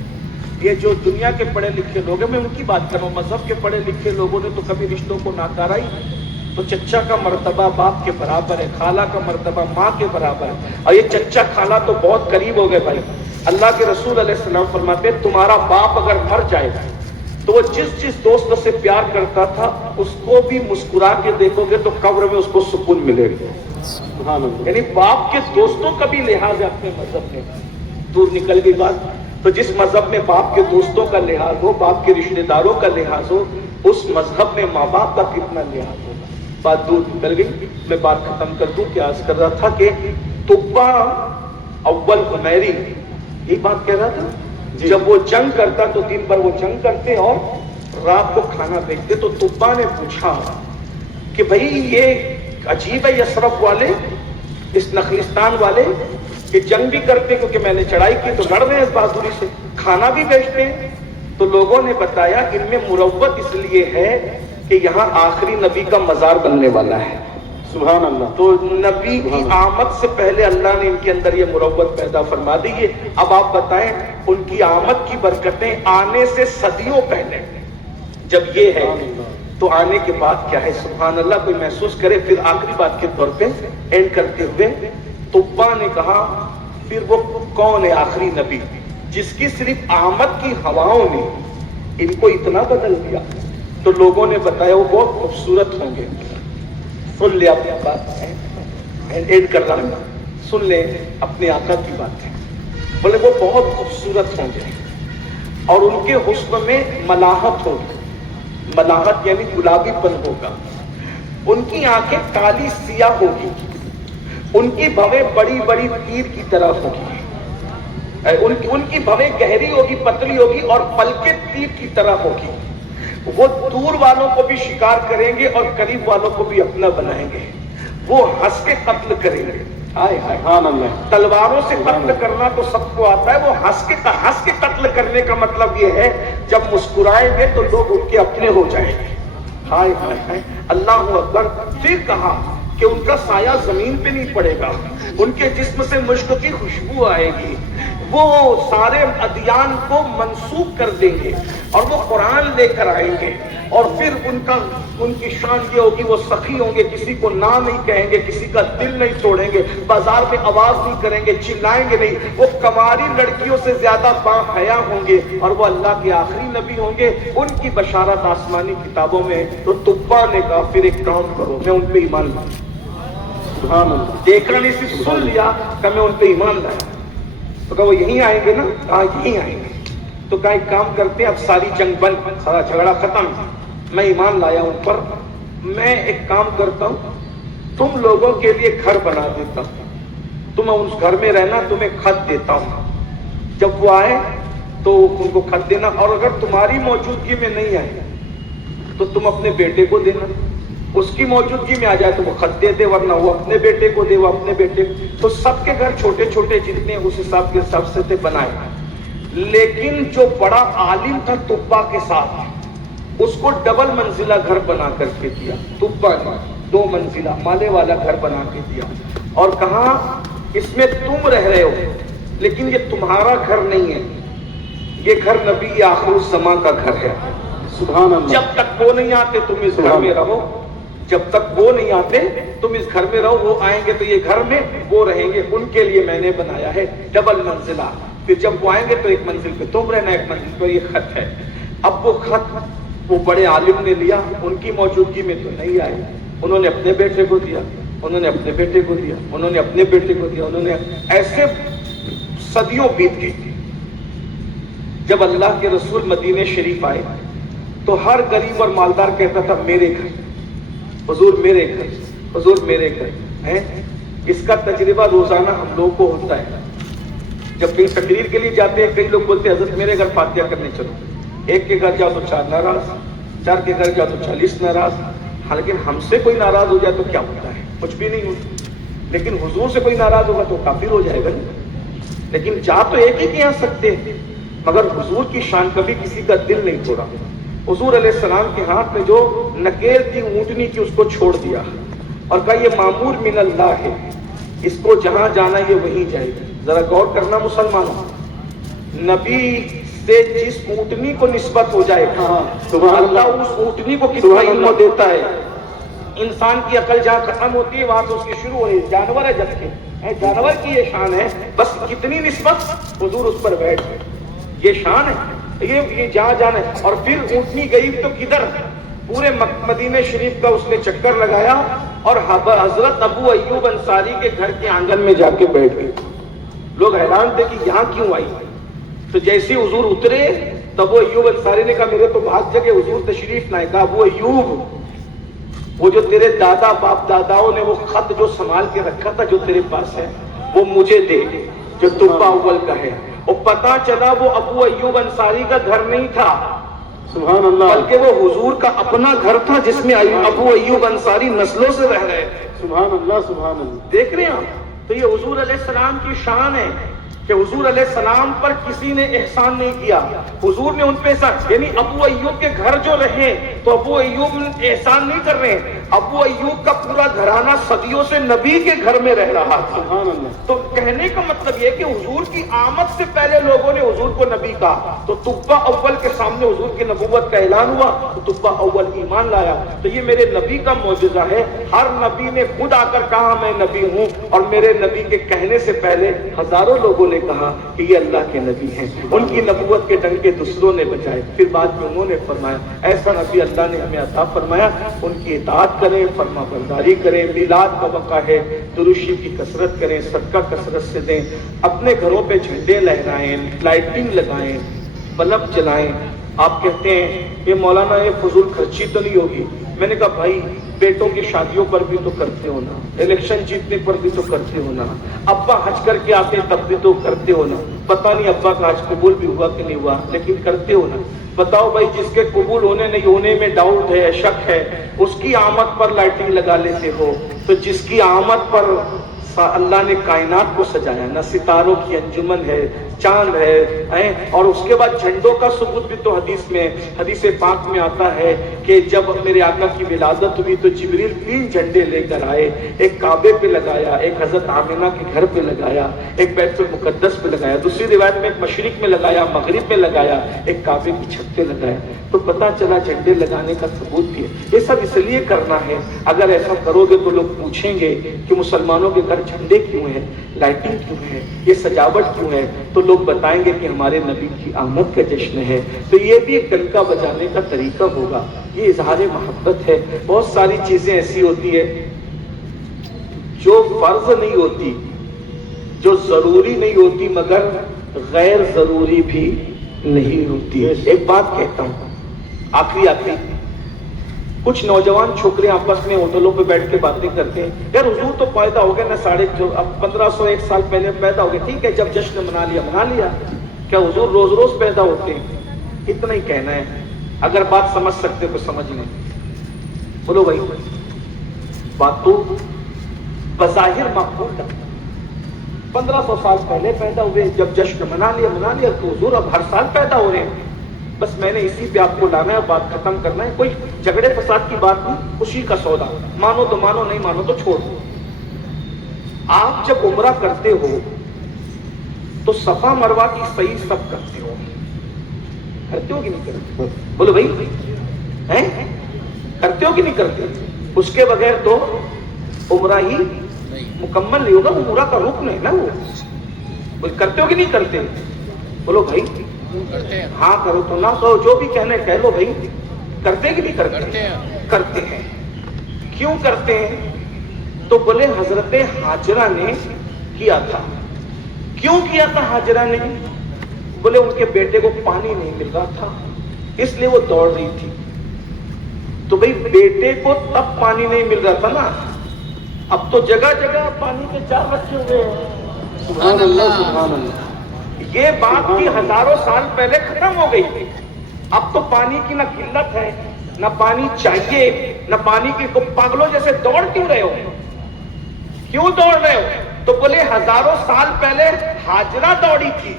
یہ جو دنیا کے پڑھے لکھے لوگ ہیں، میں ان کی بات کر رہا ہوں. مذہب کے پڑھے لکھے لوگوں نے تو کبھی رشتوں کو ناکارا ہی. تو چچا کا مرتبہ باپ کے برابر ہے، خالہ کا مرتبہ ماں کے برابر ہے. اور یہ چچا خالہ تو بہت قریب ہو گئے بھائی. اللہ کے رسول علیہ السلام فرماتے ہیں تمہارا باپ اگر مر جائے گا تو وہ جس دوست سے پیار کرتا تھا اس کو بھی مسکرا کے دیکھو گے تو قبر میں اس کو سکون ملے گا. سبحان اللہ. یعنی باپ کے دوستوں کا بھی لحاظ ہے اپنے مذہب میں. دور نکل گئی بات. تو جس مذہب میں باپ کے دوستوں کا لحاظ ہو، باپ کے رشتہ داروں کا لحاظ ہو، اس مذہب میں ماں باپ کا کتنا لحاظ ہوگا. بات دور نکل گئی. میں بات ختم کر دوں. کیا عرض کر رہا تھا کہ تبا اول عمیری یہ بات کہہ رہا تھا. جب وہ جنگ کرتا تو دن بھر وہ جنگ کرتے اور رات کو کھانا پھینکتے. تو تبا نے پوچھا کہ بھائی یہ عجیب ہے یثرب والے، اس نخلستان والے کہ جنگ بھی کرتے کیونکہ میں نے چڑھائی کی تو لڑ رہے ہیں بہادری سے، کھانا بھی بیچتے ہیں. تو لوگوں نے بتایا ان میں مروت اس لیے ہے کہ یہاں آخری نبی کا مزار بننے والا ہے. سبحان اللہ. تو نبی کی آمد سے پہلے اللہ نے ان کے اندر یہ مروت پیدا فرما دی ہے. اب آپ بتائیں ان کی آمد کی برکتیں آنے سے صدیوں پہلے جب یہ ہے تو آنے کے بعد کیا ہے. سبحان اللہ. کوئی محسوس کرے. پھر آخری بات کے طور پہ اینڈ کرتے ہوئے تبا نے کہا پھر وہ کون ہے آخری نبی جس کی صرف آمد کی ہواؤں نے ان کو اتنا بدل دیا. تو لوگوں نے بتایا وہ بہت خوبصورت ہوں گے. سن لے اپنی بات اینڈ کر رہا ہوں. سن لے اپنے آقا کی بات ہے. بولے وہ بہت خوبصورت ہوں گے اور ان کے حسن میں ملاحت ہوگی. ملاحت یعنی گلابی پن ہوگا. ان کی آنکھیں کالی سیاہ ہوگی. ان کی بھویں بڑی بڑی تیر کی طرح ہوگی. ان کی بھویں گہری ہوگی، پتلی ہوگی اور پلکیں تیر کی طرح ہوگی. وہ دور والوں کو بھی شکار کریں گے اور قریب والوں کو بھی اپنا بنائیں گے. وہ ہنس کے قتل کریں گے. ہائے ہائے. تلواروں سے قتل کرنا تو سب کو آتا ہے. وہ ہنس کے قتل کرنے کا مطلب یہ ہے جب مسکرائیں گے تو لوگ ان کے اپنے ہو جائیں گے. ہائے ہائے. اللہ اکبر. پھر کہا کہ ان کا سایہ زمین پہ نہیں پڑے گا. ان کے جسم سے مشک کی خوشبو آئے گی. وہ سارے ادیان کو منسوخ کر دیں گے اور وہ قرآن لے کر آئیں گے. اور پھر ان کی شان یہ ہوگی وہ سخی ہوں گے. کسی کو نہ نہیں کہیں گے، کسی کا دل نہیں توڑیں گے، بازار میں آواز نہیں کریں گے، چلائیں گے نہیں. وہ کنواری لڑکیوں سے زیادہ باحیا ہوں گے اور وہ اللہ کے آخری نبی ہوں گے. ان کی بشارت آسمانی کتابوں میں. تو تبا نے کہا پھر ایک کام کرو، میں ان پہ ایمان لاؤں. دیکھنا نہیں صرف سن لیا کہ میں ان پہ ایمان لایا. تو کہا وہ یہیں آئیں گے نا؟ کہا یہیں آئیں گے. تو کہا ایک کام کرتے ہیں اب ساری جنگ بند، سارا جھگڑا ختم. میں ایمان لایا ان پر. میں ایک کام کرتا ہوں تم لوگوں کے لیے گھر بنا دیتا ہوں. تم اس گھر میں رہنا، تمہیں خط دیتا ہوں. جب وہ آئے تو ان کو خط دینا اور اگر تمہاری موجودگی میں نہیں آئے تو تم اپنے بیٹے کو دینا. اس کی موجودگی میں آ جائے تو وہ خط دے دے، ورنہ وہ اپنے بیٹے کو دے، وہ اپنے بیٹے کو. تو سب کے گھر چھوٹے چھوٹے جتنے اس حساب کے حساب سے تھے بنائے. لیکن جو بڑا عالم تھا تبا کے ساتھ اس کو ڈبل منزلہ گھر بنا کر کے دیا. تبا نے 2 منزلہ مالے والا گھر بنا کے دیا اور کہا اس میں تم رہ رہے ہو لیکن یہ تمہارا گھر نہیں ہے، یہ گھر نبی آخر الزمان کا گھر ہے. سبحان اللہ. جب تک وہ نہیں آتے تم اس گھر میں رہو. جب تک وہ نہیں آتے تم اس گھر میں رہو. وہ آئیں گے تو یہ گھر میں وہ رہیں گے. ان کے لیے میں نے بنایا ہے ڈبل منزلہ. پھر جب وہ آئیں گے تو ایک منزل پہ تم رہنا، ایک منزل پر یہ خط ہے. اب وہ خط وہ بڑے عالم نے لیا. ان کی موجودگی میں تو نہیں آئے. انہوں نے اپنے بیٹے کو دیا، انہوں نے اپنے بیٹے کو دیا، انہوں نے اپنے بیٹے کو دیا. انہوں نے ایسے صدیوں بیت گئی. جب اللہ کے رسول مدینہ شریف آئے تو ہر غریب اور مالدار کہتا تھا میرے گھر، حضور میرے گھر، حضور میرے گھر. اس کا تجربہ روزانہ ہم لوگوں کو ہوتا ہے. جب کہیں تقریر کے لیے جاتے ہیں کئی لوگ بولتے ہیں حضرت میرے گھر فاتحہ کرنے چلو. ایک کے گھر جاؤ تو 4 ناراض، 4 کے گھر جاؤ تو 40 ناراض. لیکن ہم سے کوئی ناراض ہو جائے تو کیا ہوتا ہے؟ کچھ بھی نہیں ہوتا. لیکن حضور سے کوئی ناراض ہوگا تو کافر ہو جائے گا. لیکن جا تو ایک ہی آ سکتے ہیں مگر حضور کی شان کبھی کسی کا دل نہیں توڑا. حضور علیہ السلام کے ہاتھ میں جو نکیل تھی اونٹنی کی اس کو چھوڑ دیا اور کہا یہ معمور من اللہ ہے، اس کو جہاں جانا یہ وہیں جائے گا. ذرا غور کرنا مسلمانوں، نبی سے جس اونٹنی کو نسبت ہو جائے تو اللہ اس اونٹنی کو کتنا علم دیتا ہے. انسان کی عقل جہاں ختم ہوتی ہے وہاں سے اس کی شروع ہو رہی ہے. جانور ہے جب کے جانور کی یہ شان ہے، بس کتنی نسبت حضور اس پر بیٹھ گئے. یہ شان ہے. یہ جہاں جانا ہے. اور پھر اونٹنی گئی تو کدھر؟ پورے مدینہ شریف کا اس نے چکر لگایا اور حضرت ابو ایوب انصاری کے گھر کے آنگن میں جا کے بیٹھ گئی. لوگ حیران تھے کہ یہاں کیوں آئی. تو جیسے حضور اترے تو ابو ایوب انصاری نے کہا میرے تو بھاگ جگہ حضور تشریف لائے. کہا ابو ایوب وہ جو تیرے دادا باپ داداؤں نے وہ خط جو سنبھال کے رکھا تھا جو تیرے پاس ہے وہ مجھے دے جو تبا اول کا ہے. اور پتا چلا وہ ابو ایوب انصاری کا گھر نہیں تھا سبحان اللہ بلکہ وہ حضور کا اپنا گھر تھا جس میں ابو ایوب انصاری نسلوں سے رہ رہے تھے. سبحان اللہ سبحان اللہ. دیکھ رہے ہیں. تو یہ حضور علیہ السلام کی شان ہے کہ حضور علیہ السلام پر کسی نے احسان نہیں کیا. حضور نے ان پہ احسان، یعنی ابو ایوب کے گھر جو رہے تو ابو ایوب احسان نہیں کر رہے. ابو ایوب کا پورا گھرانہ صدیوں سے نبی کے گھر میں رہ رہا تھا. سبحان اللہ. تو کہنے کا مطلب یہ کہ حضور کی آمد سے پہلے لوگوں نے حضور کو نبی کہا. تو تبا اول کے سامنے حضور کی نبوت کا اعلان ہوا تو تبا اول ایمان لایا. تو یہ میرے نبی کا معجزہ ہے. ہر نبی نے خود آ کر کہا میں نبی ہوں، اور میرے نبی کے کہنے سے پہلے ہزاروں لوگوں نے کہا کہ یہ اللہ کے نبی ہیں. ان کی نبوت کے ڈنکے دوسروں نے بجائے. پھر بعد میں انہوں نے فرمایا ایسا نبی اللہ نے ہمیں عطا فرمایا، ان کی اطاعت کریں، فرما برداری کریں. میلاد کا موقع ہے، درود شریف کی کثرت کریں، صدقہ کثرت سے دیں، اپنے گھروں پہ جھنڈے لہرائیں، لائٹنگ لگائیں، بلب جلائیں. آپ کہتے ہیں یہ مولانا یہ فضول خرچی تو نہیں ہوگی. میں نے کہا بھائی بیٹوں کی شادیوں پر بھی تو کرتے ہو نا، الیکشن جیتنے پر بھی تو کرتے ہو نا، ابا حج کر کے آتے تب بھی تو کرتے ہو نا. پتہ نہیں ابا کا حج قبول بھی ہوا کہ نہیں ہوا لیکن کرتے ہو نا. بتاؤ بھائی جس کے قبول ہونے نہیں ہونے میں ڈاؤٹ ہے، شک ہے، اس کی آمد پر لائٹنگ لگا لیتے ہو. تو جس کی آمد پر اللہ نے کائنات کو سجایا، نہ ستاروں کی انجمن ہے، چاند ہے، اور اس کے بعد جھنڈوں کا ثبوت بھی تو حدیث پاک میں آتا ہے کہ جب میرے آقا کی ولادت ہوئی تو جبریل 3 جھنڈے لے کر آئے. ایک کعبے پہ لگایا، ایک حضرت آمنہ کے گھر پہ لگایا، ایک بیت المقدس پہ لگایا، دوسری روایت میں ایک مشرق میں لگایا، مغرب میں لگایا، ایک کعبے کی چھت پہ لگایا. تو پتہ چلا جھنڈے لگانے کا ثبوت بھی ہے. یہ سب اس لیے کرنا ہے، اگر ایسا کرو گے تو لوگ پوچھیں گے کہ مسلمانوں کے گھر جھنڈے کیوں ہیں، لائٹنگ کیوں ہے، یہ سجاوٹ کیوں ہے. تو لوگ بتائیں گے کہ ہمارے نبی کی آمد کا جشن ہے. تو یہ بھی ایک ڈنکا بجانے کا طریقہ ہوگا. یہ اظہار محبت ہے. بہت ساری چیزیں ایسی ہوتی ہے جو فرض نہیں ہوتی، جو ضروری نہیں ہوتی مگر غیر ضروری بھی نہیں ہوتی. ایک بات کہتا ہوں آخری، کچھ نوجوان چھوکرے آپس میں ہوٹلوں پہ بیٹھ کے باتیں کرتے ہیں یار حضور تو پیدا ہو گئے نا 1500 سال پہلے پیدا ہو گئے، ٹھیک ہے جب جشن منا لیا. کیا حضور روز روز پیدا ہوتے ہیں؟ اتنا ہی کہنا ہے. اگر بات سمجھ سکتے تو سمجھ لیں. بولو بھائی بات تو بظاہر مقبول ہے. 1500 سال پہلے پیدا ہوئے، جب جشن منا لیا تو حضور اب ہر سال پیدا ہو رہے ہیں. بس میں نے اسی پہ آپ کو لانا ہے، بات ختم کرنا ہے. کوئی جھگڑے فساد کی بات نہیں، خوشی کا سودا. مانو تو مانو، نہیں مانو تو چھوڑ دو. آپ جب عمرہ کرتے ہو تو صفا مروہ کی صحیح سب کرتے ہو کہ نہیں کرتے؟ بولو بھائی کرتے ہو کہ نہیں کرتے؟ اس کے بغیر تو عمرہ ہی مکمل نہیں ہوگا. عمرہ کا رکن ہے نا وہ. کرتے ہو کہ نہیں کرتے؟ بولو بھائی ہاں کرو تو نہ کرو، جو بھی کہنا ہے کہہ لو بھائی. کرتے کہ نہیں کرتے؟ کرتے ہیں. کیوں کرتے ہیں؟ تو بولے حضرت ہاجرہ نے کیا تھا. کیوں کیا تھا حاجرہ نے؟ بولے ان کے بیٹے کو پانی نہیں مل رہا تھا اس لیے وہ دوڑ رہی تھی. تو بھئی بیٹے کو تب پانی نہیں مل رہا تھا نا، اب تو جگہ جگہ پانی کے جار رکھے ہوئے ہیں. سبحان اللہ سبحان اللہ. یہ بات کی ہزاروں سال پہلے ختم ہو گئی. اب تو پانی کی نہ قلت ہے، نہ پانی چاہیے، نہ پانی کی. پاگلوں جیسے دوڑ کیوں رہے ہو؟ کیوں دوڑ رہے ہو؟ تو بولے ہزاروں سال پہلے ہاجرہ دوڑی تھی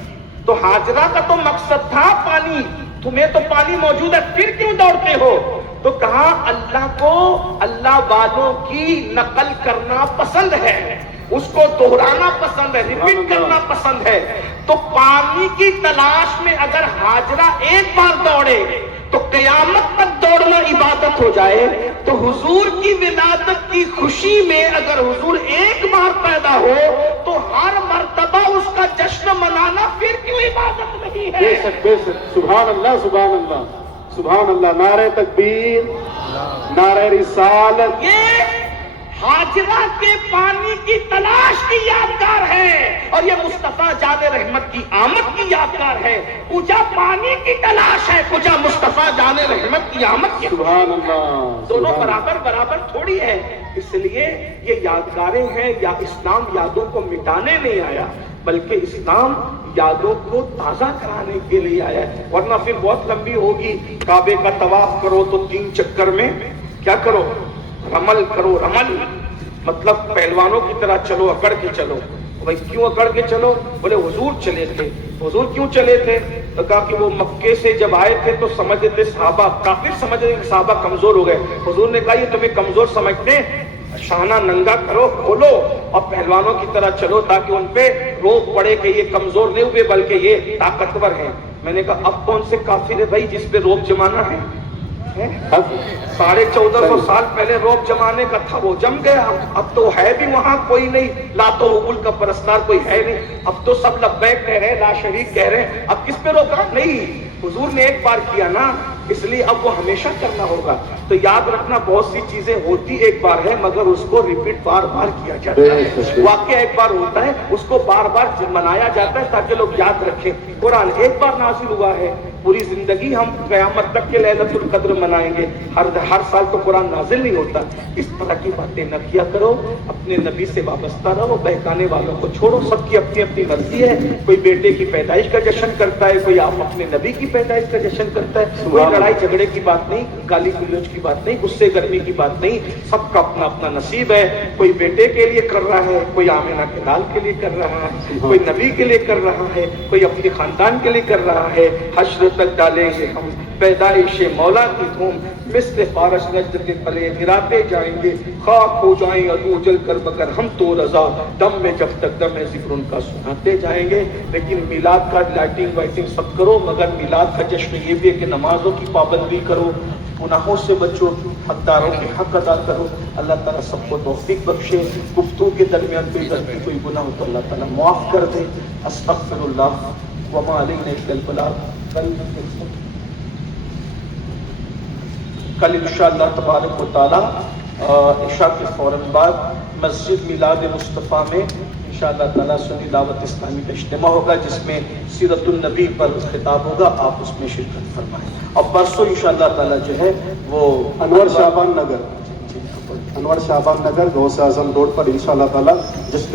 تو ہاجرہ کا تو مقصد تھا پانی، تمہیں تو پانی موجود ہے پھر کیوں دوڑتے ہو؟ تو کہا اللہ کو اللہ والوں کی نقل کرنا پسند ہے، اس کو دہرانا پسند ہے، ریپیٹ کرنا پسند ہے. تو پانی کی تلاش میں اگر ہاجرہ ایک بار دوڑے تو قیامت تک دوڑنا عبادت ہو جائے جائے تو حضور کی ولادت کی خوشی میں اگر حضور ایک بار پیدا ہو تو ہر مرتبہ اس کا جشن منانا پھر کیوں عبادت نہیں ہے؟ بے شک سبحان اللہ سبحان اللہ سبحان اللہ، نعرہ تکبیر، نعرہ رسالت۔ یہ حاجرہ کے پانی کی تلاش کی یادگار ہے اور یہ مصطفیٰ جان رحمت کی آمد کی یادگار ہے۔ کجا پانی کی تلاش ہے، کجا مصطفیٰ جان رحمت کی آمد کی۔ سبحان اللہ، دونوں برابر تھوڑی ہے۔ اس لیے یہ یادگاریں ہیں، یا اسلام یادوں کو مٹانے نہیں آیا بلکہ اسلام یادوں کو تازہ کرانے کے لیے آیا ہے، ورنہ پھر بہت لمبی ہوگی۔ کعبے کا طواف کرو تو 3 چکر میں کیا کرو؟ رمل کرو۔ رمل مطلب پہلوانوں کی طرح چلو، اکڑ کے چلو۔ بھائی کیوں اکڑ کے چلو؟ بولے حضور چلے تھے۔ حضور کیوں چلے تھے؟ تو کہا کہ وہ مکے سے جب آئے تھے تو سمجھتے تھے صحابہ کافر، سمجھتے تھے صحابہ کمزور ہو گئے۔ حضور نے کہا یہ تمہیں کمزور سمجھتے ہیں، شانہ ننگا کرو، کھولو اور پہلوانوں کی طرح چلو تاکہ ان پہ روک پڑے کہ یہ کمزور نہیں ہوئے بلکہ یہ طاقتور ہیں۔ میں نے کہا اب کون سے کافر ہے بھائی جس پہ روک جمانا ہے؟ 1450 سال پہلے روک جمانے کا تھا، وہ جم گیا۔ اب تو ہے بھی وہاں کوئی نہیں، لات و عقل کا پرستار کوئی ہے نہیں۔ اب تو سب لبیک کہہ رہے ہیں، لا شریک کہہ رہے ہیں۔ اب کس پہ روکا؟ نہیں، حضور نے ایک بار کیا نا، اس لیے اب وہ ہمیشہ کرنا ہوگا۔ تو یاد رکھنا بہت سی چیزیں ہوتی ایک بار ہے مگر اس کو ریپیٹ بار بار کیا جاتا ہے۔ واقعہ ایک بار ہوتا ہے، اس کو بار بار منایا جاتا ہے تاکہ لوگ یاد رکھیں۔ قرآن ایک بار نازل ہوا ہے، پوری زندگی ہم قیامت تک کے لیلۃ القدر منائیں گے۔ ہر سال تو قرآن نازل نہیں ہوتا۔ اس طرح کی باتیں نہ کیا کرو، اپنے نبی سے وابستہ رہو، بہکانے والوں کو چھوڑو۔ سب کی اپنی اپنی مرضی ہے، کوئی بیٹے کی پیدائش کا جشن کرتا ہے، کوئی آپ اپنے نبی کی پیدائش کا جشن کرتا ہے۔ کوئی لڑائی جھگڑے کی بات نہیں، گالی گلوچ کی بات نہیں، غصے گرمی کی بات نہیں۔ سب کا اپنا اپنا نصیب ہے۔ کوئی بیٹے کے لیے کر رہا ہے، کوئی آمنہ کے لال کے لیے کر رہا ہے، کوئی نبی کے لیے کر رہا ہے، کوئی اپنے خاندان کے لیے کر رہا ہے۔ حشر تک ڈالیں گے ہم پیدائش مولا کی دھوم، مثل فارش نجد کے پلے گراتے جائیں گے، خاک ہو جائیں عدو جل کر مگر ہم تو رضا، دم میں جب تک دم ہے ذکر ان کا سناتے جائیں گے۔ لیکن میلاد کا لائٹنگ وائٹنگ سب کرو، مگر میلاد کا جشن یہ بھی ہے کہ نمازوں کی پابندی کرو، گناہوں سے بچو، حقداروں کے حق ادا کرو۔ اللہ تعالیٰ سب کو توفیق بخشے۔ گفتگو کے درمیان کوئی غلطی کوئی گناہ ہو تو اللہ تعالیٰ معاف کر دے۔ استغفر اللہ وما علینا الا البلاغ۔ کل انشاءاللہ تبارک و تعالی عشاء کے فوراً بعد مسجد میلاد مصطفیٰ میں انشاءاللہ تعالی سنی دعوت اسلامی کا اجتماع ہوگا جس میں سیرت النبی پر خطاب ہوگا، آپ اس میں شرکت فرمائیں۔ اور پرسوں انشاءاللہ تعالی جو ہے وہ انور شعبان نگر غوث اعظم روڈ پر انشاءاللہ تعالی جس